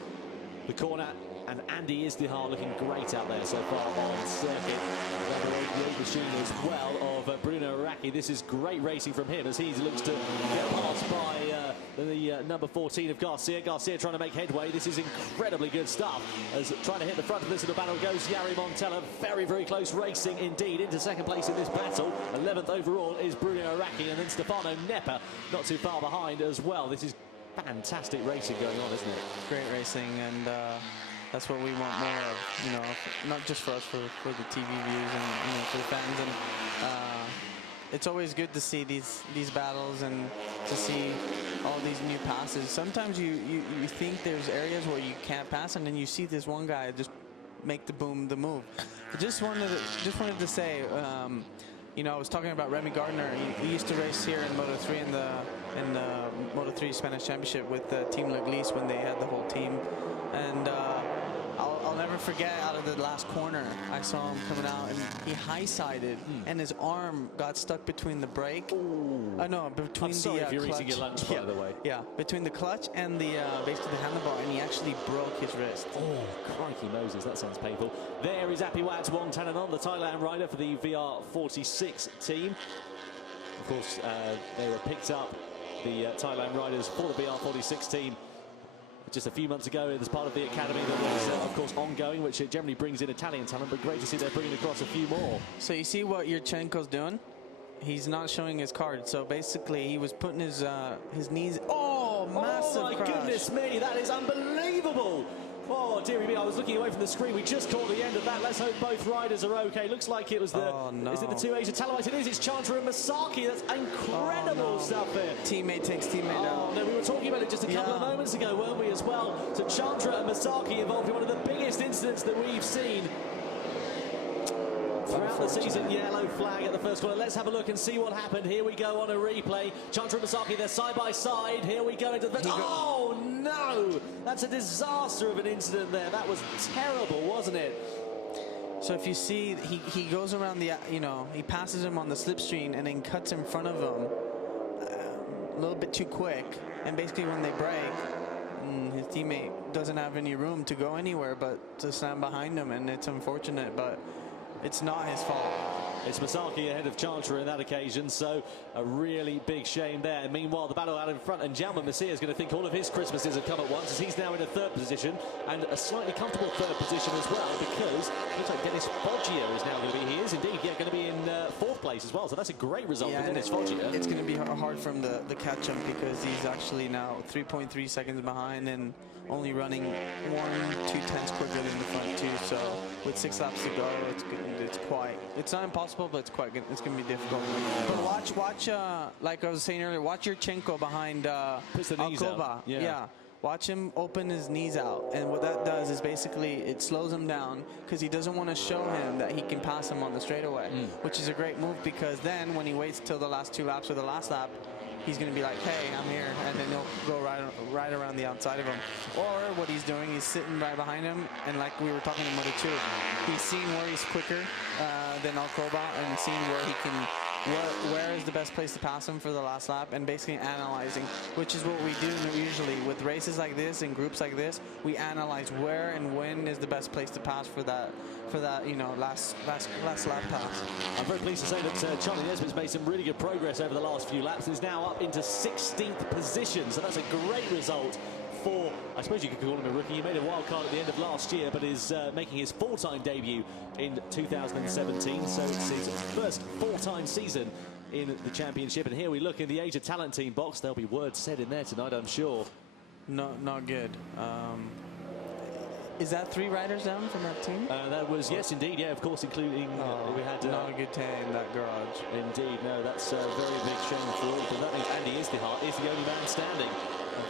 the corner. And Andy Izdihar looking great out there so far on circuit. The 88 machine as well of Bruno Araki. This is great racing from him as he looks to get past by the number 14 of Garcia. Garcia trying to make headway. This is incredibly good stuff. As trying to hit the front of this little battle goes Jari Montella. Very, very close racing indeed. Into second place in this battle. 11th overall is Bruno Araki, and then Stefano Nepper not too far behind as well. This is fantastic racing going on, isn't it? Great racing, and that's what we want more of, you know, not just for us, for the TV views and for the fans. And it's always good to see these battles and to see all these new passes. Sometimes you think there's areas where you can't pass, and then you see this one guy just make the move. I just wanted to say, you know, I was talking about Remy Gardner. He used to race here in Moto3 in the Moto3 Spanish Championship with Team Leglise when they had the whole team. And I'll never forget, out of the last corner, I saw him coming out and he high-sided, and his arm got stuck between the brake. No, between if you're clutch. eating your lunch, by the way. Yeah, between the clutch and the basically the handlebar, and he actually broke his wrist. Oh, crikey Moses, that sounds painful. There is Apiwat Wongtananon, the Thailand rider for the VR46 team. Of course, they were picked up, the Thailand riders, for the VR46 team just a few months ago as part of the academy that was, of course, ongoing, which generally brings in Italian talent, but great to see they're bringing across a few more. So you see what Yurchenko's doing? He's not showing his card. So basically, he was putting his knees. Oh, massive Oh my crash. goodness me, that is unbelievable. Oh, dearie me, I was looking away from the screen. We just caught the end of that. Let's hope both riders are okay. Looks like it was the... Oh, no. Is it the two Asian Talent? It is. It's Chandra and Masaki. That's incredible stuff there. Teammate takes teammate down. No, we were talking about it just a couple of moments ago, weren't we, as well? So Chandra and Masaki involved in one of the biggest incidents that we've seen throughout the season. Yellow flag at the first corner. Let's have a look and see what happened. Here we go on a replay. Chandra and Masaki, they're side by side. Here we go into the... Oh, no! That's a disaster of an incident there. That was terrible, wasn't it? So if you see, he goes around the, you know, he passes him on the slipstream and then cuts in front of him a little bit too quick. And basically when they break, his teammate doesn't have any room to go anywhere but to stand behind him, and it's unfortunate, but it's not his fault. It's Masaki ahead of Chandra in that occasion, so a really big shame there. And meanwhile, the battle out in front, and Jaume Messia is going to think all of his Christmases have come at once, as he's now in a third position, and a slightly comfortable third position as well, because it looks like Dennis Foggia is now going to be, he is indeed, going to be in fourth place as well, so that's a great result for Dennis Foggia. It's going to be hard for him to catch him, because he's actually now 3.3 seconds behind and only running 1/2 quicker than the front two. So with 6 laps to go, it's not impossible, but it's quite good. It's going to be difficult. But watch, like I was saying earlier, watch Yurchenko behind Alcoba. Yeah. Watch him open his knees out, and what that does is basically it slows him down, because he doesn't want to show him that he can pass him on the straightaway, which is a great move, because then when he waits till the last 2 laps or the last lap, he's going to be like, hey, I'm here, and then he'll go right around the outside of him. Or what he's doing, he's sitting right behind him, and like we were talking to Moto2, he's seeing where he's quicker than Alcoba, and seeing where he can where is the best place to pass him for the last lap, and basically analyzing, which is what we do usually with races like this and groups like this. We analyze where and when is the best place to pass for that last lap pass. I'm very pleased to say that Charlie Nesbitt's made some really good progress over the last few laps. He's now up into 16th position, so that's a great result for, I suppose you could call him a rookie. He made a wild card at the end of last year, but is making his full-time debut in 2017. So it's his first full-time season in the championship. And here we look in the Age of Talent team box. There'll be words said in there tonight, I'm sure. Not good. Is that 3 riders down from that team? That was, yes, indeed, yeah, of course, including we had not a good day in that garage. Indeed, no, that's a very big shame for all. But that means Andy is the only man standing.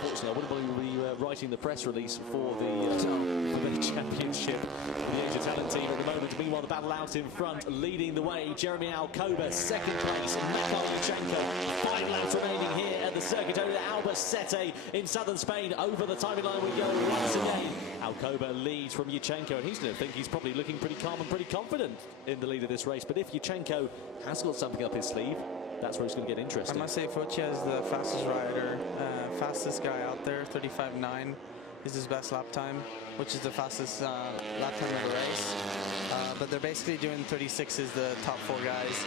Unfortunately, I wouldn't believe we'll be writing the press release for the championship. The Age of Talent team at the moment. Meanwhile, the battle out in front, leading the way. Jeremy Alcoba, second place. Mikhail Yurchenko, 5 laps remaining here at the Circuito de Albacete in southern Spain. Over the timing line we go once again. Alcoba leads from Yurchenko, and he's going to think he's probably looking pretty calm and pretty confident in the lead of this race. But if Yurchenko has got something up his sleeve, that's where it's going to get interesting. I must say, Focia is the fastest rider, fastest guy out there. 35.9 is his best lap time, which is the fastest lap time of the race. But they're basically doing 36 is the top 4 guys.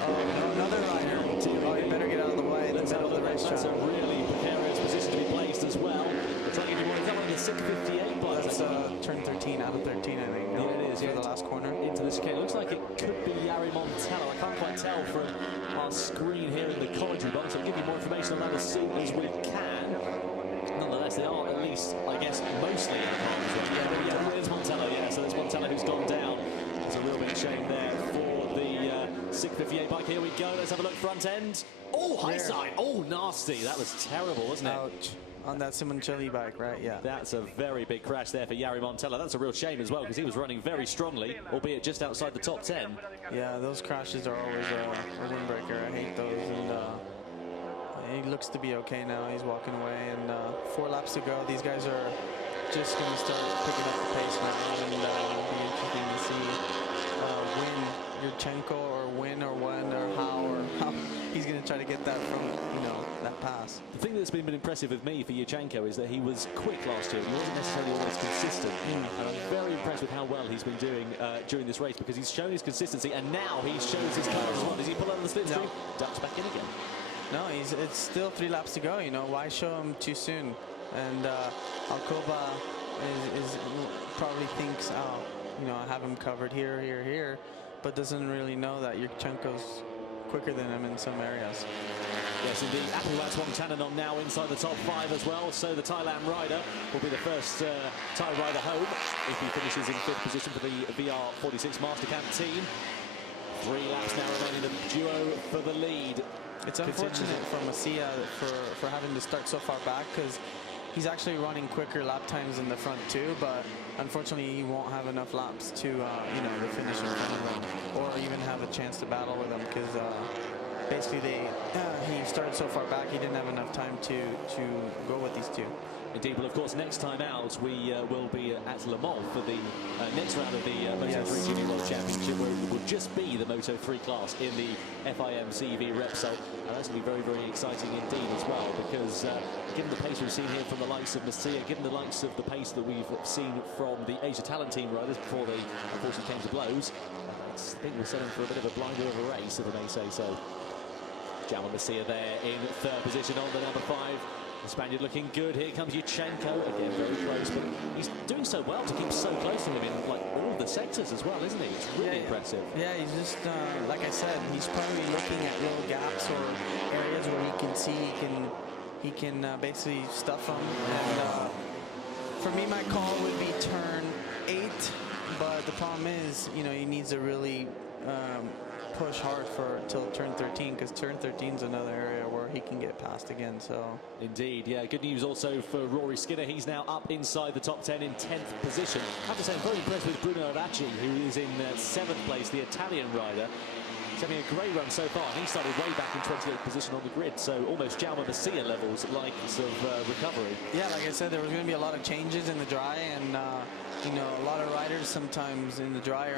Oh, another rider. Oh, you better get out of the way. Let's have a look. That's a really precarious position to be placed as well. Looks like if you want to come on the 658 bar. That's turn 13 out of 13, I think. Yeah, it is. For the last corner. Into the chicane. Looks like it could be Yari Montello. I can't quite tell from our screen here in the commentary box. I'll give you more information on that as soon as we can. Nonetheless, they are at least, I guess, mostly in harm's way. Yeah, there's Montello. Yeah, so there's Montello who's gone down. It's a real bit of shame there for the 658 bike. Here we go. Let's have a look front end. Oh, high side. Oh, nasty. That was terrible, wasn't it? Ouch. On that Simoncelli bike, right? Yeah. That's a very big crash there for Yari Montello. That's a real shame as well, because he was running very strongly, albeit just outside the top 10. Yeah, those crashes are always a windbreaker. I hate those. And he looks to be okay now. He's walking away, and 4 laps to go. These guys are just going to start picking up the pace now, and it'll be interesting to see when Yurchenko or when or when or how he's going to try to get that from that pass. The thing that's been impressive with me for Yurchenko is that he was quick last year. He wasn't necessarily always consistent. And I'm very impressed with how well he's been doing during this race, because he's shown his consistency, and now he shows his colours as well. Does he pull out of the slipstream? No. Ducks back in again. No, it's still 3 laps to go. Why show him too soon? And Alcoba is probably thinks, I have him covered here, but doesn't really know that Yurchenko's quicker than him in some areas. Yes, indeed. Apuat Wongtananon now inside the top 5 as well. So the Thailand rider will be the first Thai rider home if he finishes in 5th position for the VR46 Mastercamp team. 3 laps now remaining, the duo for the lead. It's unfortunate for Macia for having to start so far back, because he's actually running quicker lap times in the front too, but unfortunately he won't have enough laps to to finish in front of them, or even have a chance to battle with them, because basically he started so far back he didn't have enough time to go with these 2. Indeed, well, of course, next time out we will be at Le Mans for the next round of the Moto3 Junior World Championship, where it will just be the Moto3 class in the FIM CEV Repsol. And that's going to be very, very exciting indeed as well, because given the pace we've seen here from the likes of Macia, given the likes of the pace that we've seen from the Asia Talent team riders before they unfortunately came to blows, I think we're setting for a bit of a blinder of a race, if I may say so. Jaume Macia there in 3rd position on the number 5. The Spaniard looking good. Here comes Yurchenko, again very close, but he's doing so well to keep so close to him in all of the sectors as well, isn't he? It's really impressive. Yeah, he's just like I said, he's probably looking at little gaps or areas where he can see he can basically stuff them. And for me, my call would be turn 8, but the problem is, he needs to really push hard till turn 13, because turn 13 is another area where he can get past again. So indeed, yeah, good news also for Rory Skinner. He's now up inside the top 10 in 10th position. I have to say, I'm very impressed with Bruno Avacci, who is in 7th place, the Italian rider. He's having a great run so far, and he started way back in 28th position on the grid, so almost Jaume Macia levels likes of recovery. Yeah, like I said, there was going to be a lot of changes in the dry, and a lot of riders sometimes in the dry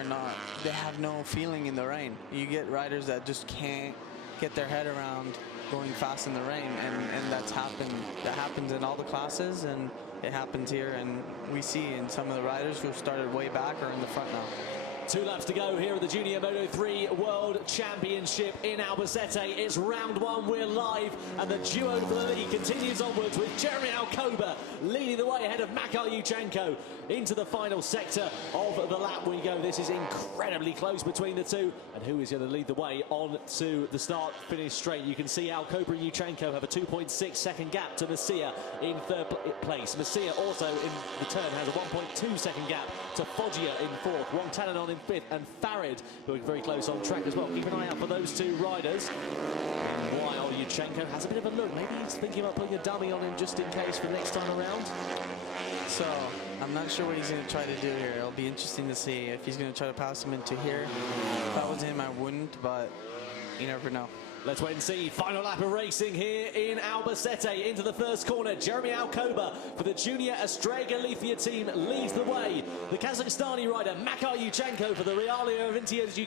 they have no feeling in the rain. You get riders that just can't get their head around going fast in the rain, and that happens in all the classes, and it happens here, and we see in some of the riders who started way back are in the front now. 2 laps to go here at the Junior Moto3 World Championship in Albacete. It's round 1, we're live, and the duo for the lead continues onwards with Jeremy Alcoba leading the way ahead of Makar Yuchenko. Into the final sector of the lap we go. This is incredibly close between the two, and who is going to lead the way on to the start-finish straight? You can see Alcoba and Yuchenko have a 2.6 second gap to Masia in 3rd place. Masia also in return has a 1.2 second gap to Foggia in 4th, Wongtananon in 5th, and Farid, who are very close on track as well. Keep an eye out for those 2 riders. And while Yuchenko has a bit of a look, maybe he's thinking about putting a dummy on him just in case for next time around. So I'm not sure what he's going to try to do here. It'll be interesting to see if he's going to try to pass him into here. If that was him, I wouldn't, but you never know. Let's wait and see. Final lap of racing here in Albacete. Into the first corner, Jeremy Alcoba for the Junior Astrega Galicia team leads the way. The Kazakhstani rider Makar Yuchenko for the Realia Vintage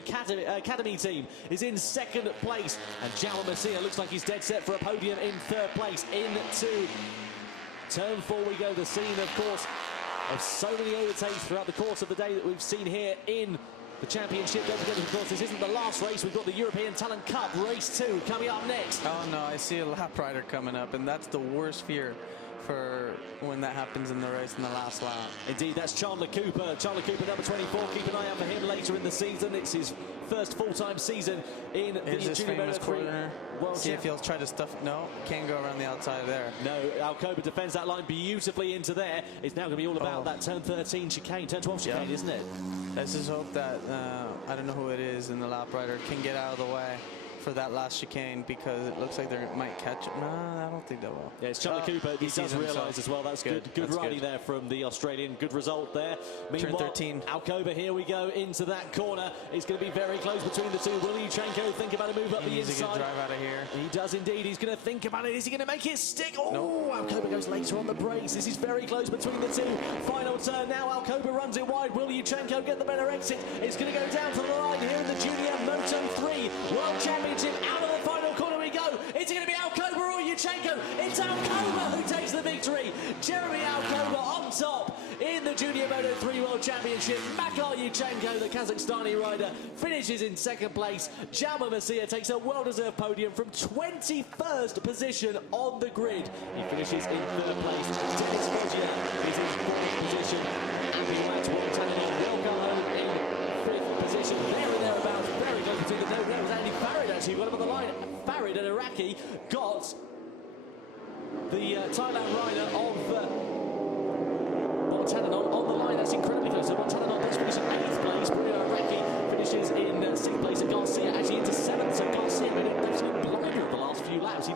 Academy team is in 2nd place. And Jaume Masia looks like he's dead set for a podium in 3rd place. Into turn 4 we go. The scene, of course, of so many overtakes throughout the course of the day that we've seen here in the championship. Don't forget, of course, this isn't the last race. We've got the European Talent Cup Race 2 coming up next. Oh no, I see a lap rider coming up, and that's the worst fear for when that happens in the race in the last lap. Indeed, that's Chandler Cooper. Chandler Cooper, number 24. Keep an eye out for him later in the season. It's his first full-time season in the Junior Moto3 World See if he'll try to stuff. No, can't go around the outside there. No, Alcoba defends that line beautifully into there. It's now going to be all about that turn 13 chicane, turn 12 chicane, isn't it? Let's just hope that, I don't know who it is in the lap rider, can get out of the way for that last chicane, because it looks like they might catch it. No, I don't think they will. Yeah, it's Chandler Cooper. He does realise as well. That's good riding there from the Australian. Good result there. Meanwhile, turn 13. Alcoba, here we go into that corner. It's going to be very close between the two. Will Yuchenko think about a move up the inside? He's going to drive out of here. He does indeed. He's going to think about it. Is he going to make it stick? Oh, nope. Alcoba goes later on the brakes. This is very close between the two. Final turn now. Alcoba runs it wide. Will Yuchenko get the better exit? It's going to go down to the line here in the Junior Moto3 World Championship. Out of the final corner we go. Is it going to be Alcoba or Yuchenko? It's Alcoba who takes the victory. Jeremy Alcoba on top in the Junior Moto3 World Championship. Makar Yuchenko, the Kazakhstani rider, finishes in 2nd place. Jaume Masia takes a well-deserved podium from 21st position on the grid. He finishes in 3rd place. Dennis Foggia is in 4th position. Andy Matt Wongtananon in 5th position. There and thereabouts, very close between the two. There was Andy Farid actually, got him on the line. Farid, an Iraqi, got the Thailand rider of Wongtananon on the line. That's incredibly close. So Wongtananon does finish in 8th place. Bruno Iraqi finishes in 6th place. And Garcia actually into 7th. So Garcia made an absolute blinder of the last few laps. He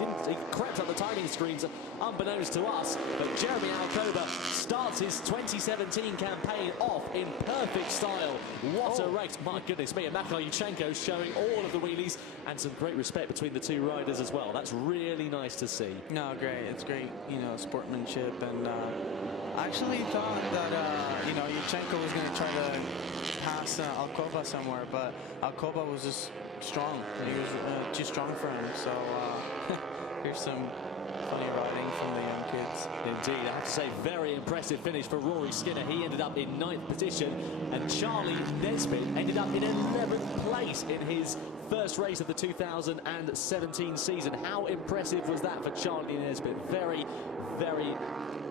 crept up the timing screens unbeknownst to us. But Jeremy Alcoba starts his 2017 campaign off in perfect style. What a race. My goodness me. And Makar Yuchenko showing all of the wheelies and some great respect between the two riders as well. That's really nice to see. No, great. It's great, you know, sportsmanship. And I actually thought that, you know, Yuchenko was going to try to pass Alcoba somewhere, but Alcoba was just strong. He was too strong for him. So here's some funny riding from the young kids. Indeed, I have to say, very impressive finish for Rory Skinner. He ended up in 9th position, and Charlie Nesbitt ended up in 11th place in his first race of the 2017 season. How impressive was that for Charlie Nesbitt? Very, very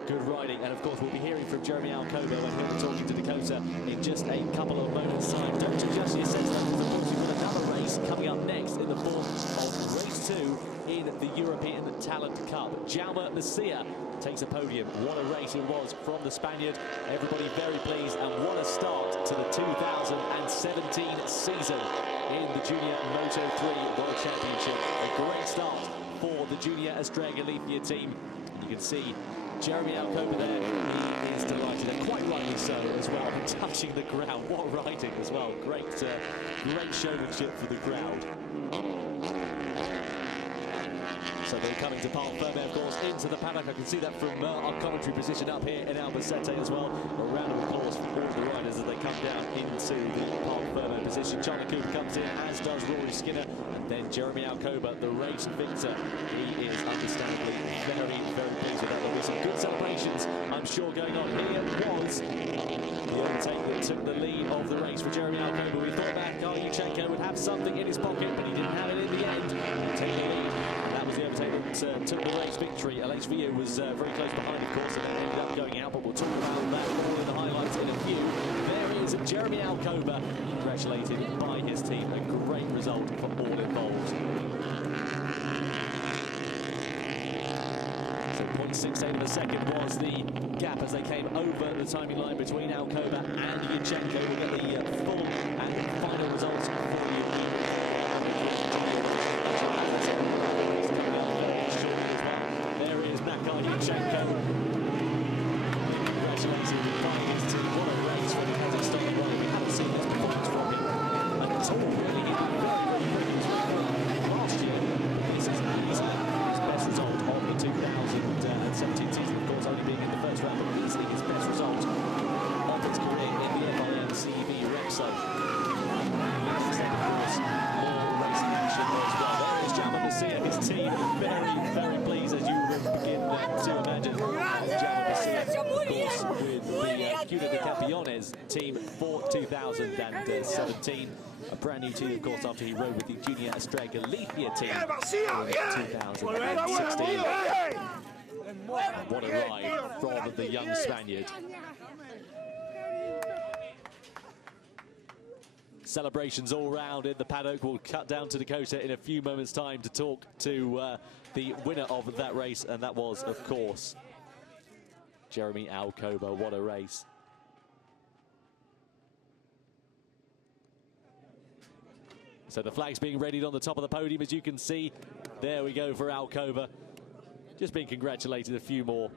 good riding. And of course, we'll be hearing from Jeremy Alcoba when he'll be talking to Dakota in just a couple of moments' time. Don't adjust your sense, of course, we've got another race coming up next in the form of race 2 in the European Talent Cup. Jaume Masia takes a podium. What a race it was from the Spaniard. Everybody very pleased, and what a start to the 2017 season in the Junior Moto3 World Championship. A great start for the Junior Astrega Galicia team. You can see Jeremy Alcoba there. He is delighted, and quite rightly so as well, touching the ground. What riding as well. Great showmanship for the crowd. So they're coming to Parc Ferme, of course, into the paddock. I can see that from our commentary position up here in Albacete as well. A round of applause for all the riders as they come down into the Parc Ferme position. Chandler Cooper comes in, as does Rory Skinner. And then Jeremy Alcoba, the race victor. He is understandably very, very pleased with that. There'll be some good celebrations, I'm sure, going on. Here was the overtake that took the lead of the race for Jeremy Alcoba. We thought that Yuchenko would have something in his pocket, but he didn't have it in the end. Take the lead. That was the overtake that took the race victory. Alonso was very close behind, of course, and then ended up going out, but we'll talk about that all in the highlights in a few. There is Jeremy Alcoba, congratulated by his team. A great result for all involved. So 0.68 of a second was the gap as they came over the timing line between Alcoba and Yuchenko. We'll get the full and final results for you. There is Makar Yuchenko. Congratulated by his team. What a race when he has it started running. We haven't seen this performance from him at all, really. He did very, very quickly last year. This is easily his best result of the 2017 season, of course, only being in the first round, but easily his best result of his career in the FIM CEV Repsol. There is Jamal Garcia, his team, very, very pleased, as you begin to imagine. Jamal Garcia, of course, with the Circuito de Albacete team for 2017. A brand new team, of course, after he rode with the Junior Estrella Galicia team in 2016. What a ride from the young Spaniard. Celebrations all round in the paddock. We'll cut down to Dakota in a few moments' time to talk to the winner of that race, and that was, of course, Jeremy Alcoba. What a race. So the flag's being readied on the top of the podium, as you can see. There we go for Alcoba. Just being congratulated a few more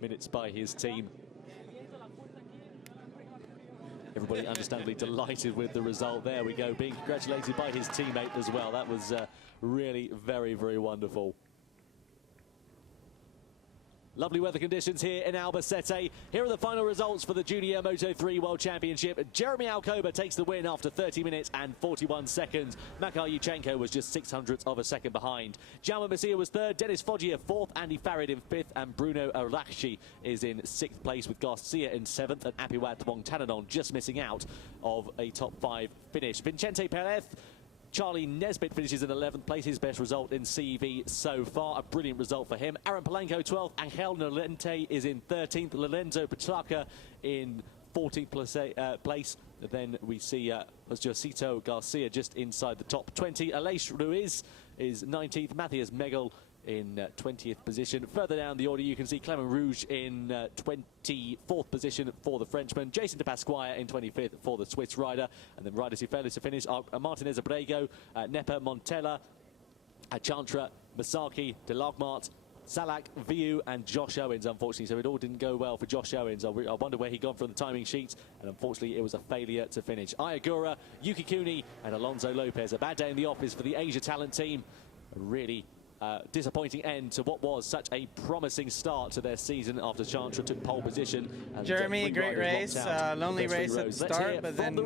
minutes by his team. Everybody understandably delighted with the result. There we go, being congratulated by his teammate as well. That was really very, very wonderful. Lovely weather conditions here in Albacete. Here are the final results for the Junior Moto3 World Championship. Jeremy Alcoba takes the win after 30 minutes and 41 seconds. Makar Yuchenko was just 0.06 of a second behind. Jaume Masia was third, Dennis Foggia fourth, Andy Farid in fifth, and Bruno Arachi is in sixth place, with Garcia in seventh, and Apiwat Wongtananon just missing out of a top 5 finish. Vicente Perez, Charlie Nesbitt finishes in 11th place, his best result in CEV so far. A brilliant result for him. Aaron Palenko 12th, Angel Nolente is in 13th, Lorenzo Petrarca in 14th place. Then we see Sergio Garcia just inside the top 20. Aleix Ruiz is 19th, Matthias Megel in 20th position. Further down the order, you can see Clement Rouge in 24th position for the Frenchman, Jason de Pasquale in 25th for the Swiss rider, and then riders who failed to finish are Martinez Abrego, Nepa Montella, Chantra, Masaki, De Lagmart, Salak, Viu, and Josh Owens, unfortunately. So it all didn't go well for Josh Owens. I wonder where he got from the timing sheets, and unfortunately it was a failure to finish. Ayagura, Yuki Kuni, and Alonso Lopez. A bad day in the office for the Asia Talent team. A really disappointing end to what was such a promising start to their season after Chantra took pole position. And Jeremy, great race, lonely race at the start, but then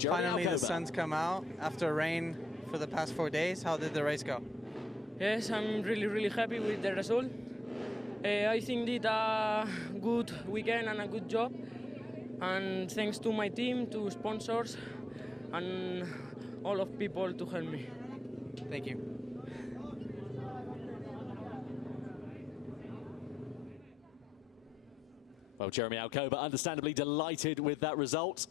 finally the sun's come out after rain for the past 4 days. How did the race go? Yes, I'm really, really happy with the result. I think did a good weekend and a good job, and thanks to my team, to sponsors, and all of people to help me. Thank you. Well, Jeremy Alcoba understandably delighted with that result.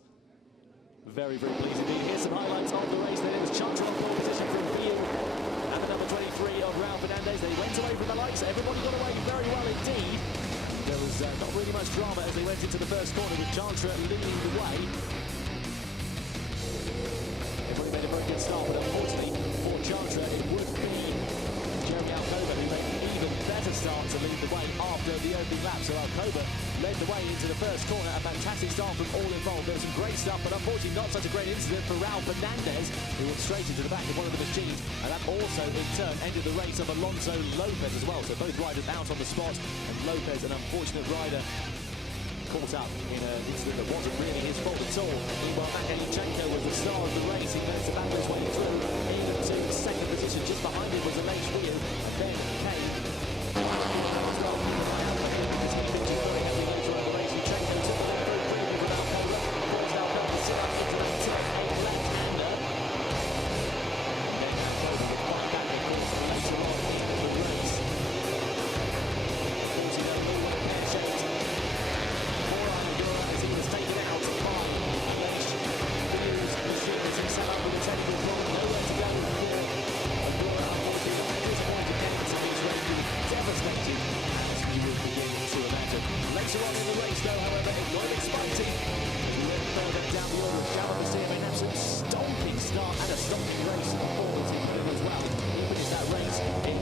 Very, very pleased indeed. Here's some highlights of the race. Then it was Chantra on pole position from Viu and the number 23 of Raul Fernandez. They went away from the lights. Everybody got away very well indeed. There was not really much drama as they went into the first corner, with Chantra leading the way. Everybody made a very good start, but unfortunately for Chantra, it would be Jeremy Alcoba who made an even better start to lead the way after the opening lap. So Alcoba led the way into the first corner. A fantastic start from all involved. There was some great stuff, but unfortunately not such a great incident for Raul Fernandez, who went straight into the back of one of the machines, and that also in turn ended the race of Alonso Lopez as well. So both riders out on the spot, and Lopez, an unfortunate rider, caught up in an incident that wasn't really his fault at all. Meanwhile, Makar Yuchenko was the star of the race. He managed to battle his way through, even to position. Just behind him was Aleix Rio, and then came later on in the race, though, however, it got exciting. As we went further down the order, Alonso Lopez made an absolute stomping start and a stomping race forwards in the as well. He finished that race in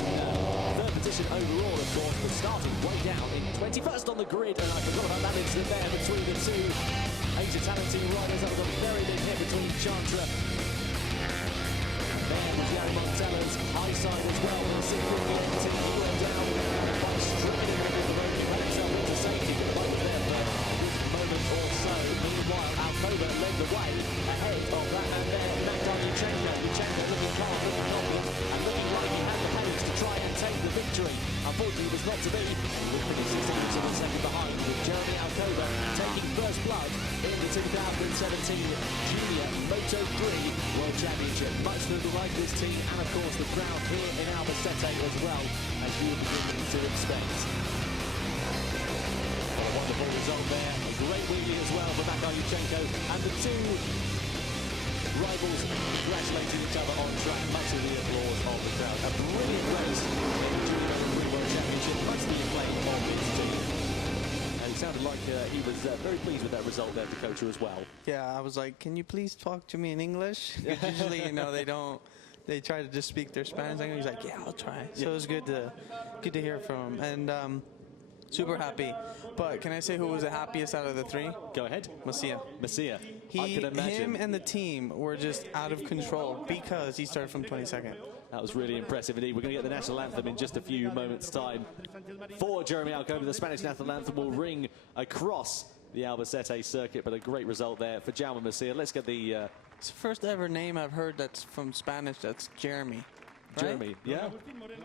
third position overall, of course, but starting way down in 21st on the grid. And I forgot about that incident there between the two Asia Talented riders. That was a very big hit between Chantra. There was Gary Montella's high side as well. And Sigrid Lenti, he went down by striding over the road. He got himself into safety, but right there for this moment or so. Meanwhile, Alcoba led the way ahead of that man there, Magdar Yuchenko. Yuchenko looking calm, looking confident, and looking like he had the pace to try and take the victory. Unfortunately, it was not to be. He was finishing 6 minutes of a second behind, with Jeremy Alcoba taking first blood in the 2017 Junior Moto3 World Championship. Much to the like this team, and of course the crowd here in Albacete as well, as you would begin to expect. What a wonderful result there. A great wheelie as well for Magdar Yuchenko, and the two rivals congratulating each other on track. Much of the applause of the crowd. A brilliant race in the Junior Moto3 World Championship. Much to the acclaim of this team. And it sounded like he was very pleased with that result there, the coach as well. Yeah, I was like, can you please talk to me in English? Usually, you know, they try to just speak their Spanish language. He's like, yeah, I'll try. So it was good to hear from him. And super happy. But can I say who was the happiest out of the three? Go ahead. Macia. Macia. I can imagine. Him and the team were just out of control because he started from 22nd. That was really impressive indeed. We're going to get the national anthem in just a few moments' time. For Jeremy Alcoba, the Spanish national anthem will ring across the Albacete circuit, but a great result there for Jaume Macia. Let's get the... It's the first ever name I've heard that's from Spanish that's Jeremy. Right? Jeremy, yeah.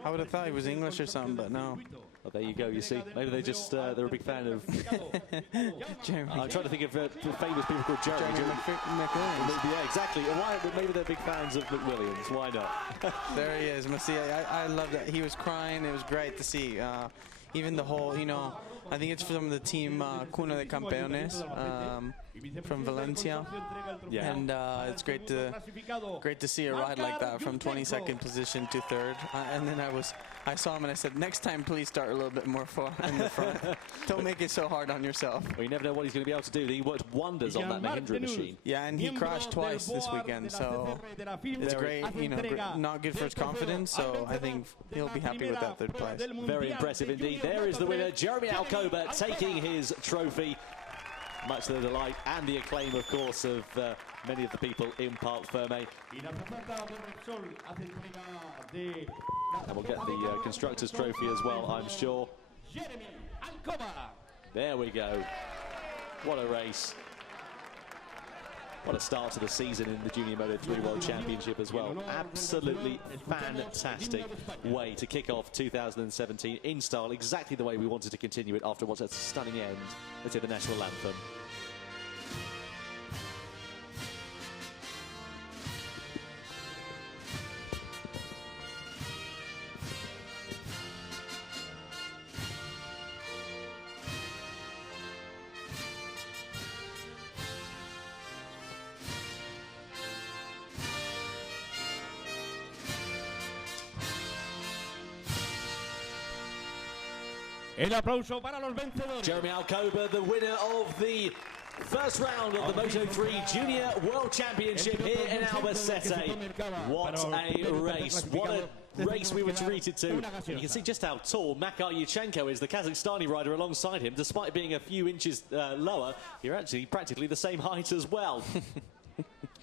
I would have thought he was English or something, but no. Well, there you go, you see. Maybe they just, they're a big fan of... Jeremy. I'm trying to think of famous people called Jeremy. McWilliams. Yeah, exactly. Why, maybe they're big fans of McWilliams. Why not? There he is, Macia. I love that. He was crying. It was great to see. Even the whole, you know, I think it's from the team Cuna de Campeones from Valencia. Yeah. And it's great to see a ride like that from 22nd position to 3rd. And then I saw him and I said, next time please start a little bit more far in the front. Don't make it so hard on yourself. Well, you never know what he's going to be able to do. He worked wonders on that Mahindra machine. Yeah, and he crashed twice this weekend, so it's great. You know, not good for his confidence, so I think he'll be happy with that 3rd place. Very impressive indeed. There is the winner, Jeremy Alcoba, taking his trophy. Much to the delight and the acclaim, of course, of many of the people in Parc Ferme. And we'll get the Constructors' Trophy as well, I'm sure. There we go. What a race. What a start to the season in the Junior Moto3 World Championship as well. Absolutely fantastic way to kick off 2017 in style, exactly the way we wanted to continue it after what's a stunning end. Let's hear the national anthem. El aplauso para los vencedores. Jeremy Alcoba, the winner of the first round of the Moto3 Junior World Championship here in Albacete. What a race. What a race we were treated to. You can see just how tall Magdar Yuchenko is, the Kazakhstani rider alongside him. Despite being a few inches lower, you're actually practically the same height as well.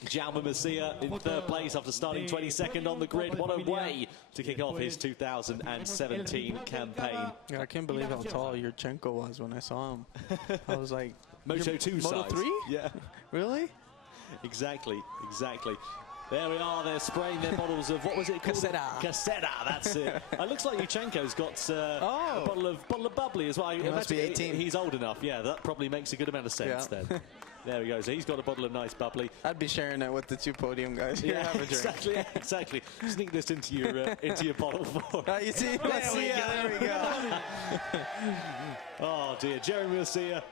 Jaume Macia in 3rd place after starting 22nd on the grid. What a way to kick off his 2017 campaign. Yeah, I can't believe how tall Yurchenko was when I saw him. I was like, Moto2 size. Moto3? Yeah. Really? Exactly, exactly. There we are. They're spraying their bottles of, what was it called? Caseta. That's it. It looks like Yuchenko's got a bottle of bubbly as well. He must be 18. He's old enough. Yeah, that probably makes a good amount of sense then. There we go. So he's got a bottle of nice bubbly. I'd be sharing it with the two podium guys. Yeah, have a drink. Exactly. Sneak this into your bottle for. You see? There we go. Oh dear, Jeremy Garcia,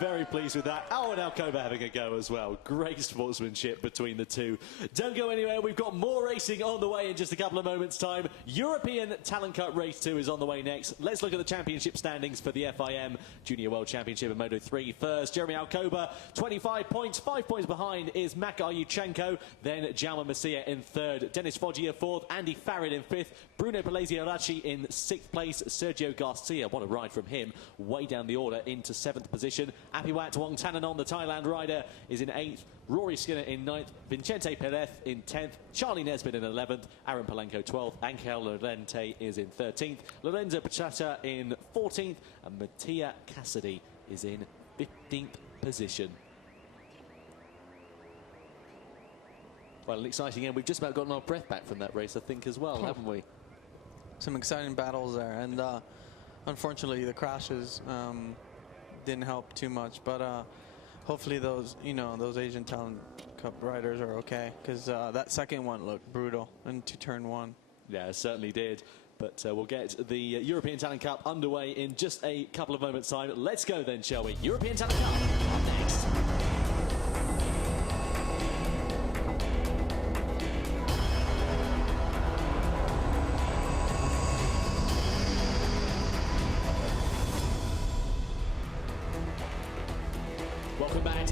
very pleased with that. And Alcoba having a go as well. Great sportsmanship between the two. Don't go anywhere. We've got more racing on the way in just a couple of moments' time. European Talent Cup Race 2 is on the way next. Let's look at the championship standings for the FIM Junior World Championship in Moto3 first. Jeremy Alcoba, 25 points. 5 points behind is Makar Yuchenko. Then Jaume Masia in third. Dennis Foggia fourth. Andy Farid in fifth. Bruno Palazzi in sixth place. Sergio Garcia, what a ride from him, way down the order into 7th position. Apiwat Wongtananon, the Thailand rider, is in 8th. Rory Skinner in 9th. Vincente Perez in 10th. Charlie Nesbitt in 11th. Aaron Palenko 12th. Angel Lorente is in 13th. Lorenzo Pachata in 14th. And Mattia Cassidy is in 15th position. Well, an exciting end. We've just about gotten our breath back from that race, I think, as well, haven't we? Some exciting battles there, and unfortunately the crashes didn't help too much, but hopefully those Asian Talent Cup riders are okay, because that second one looked brutal into turn 1. Yeah, it certainly did. But we'll get the European Talent Cup underway in just a couple of moments' time. Let's go then, shall we? European Talent Cup up next.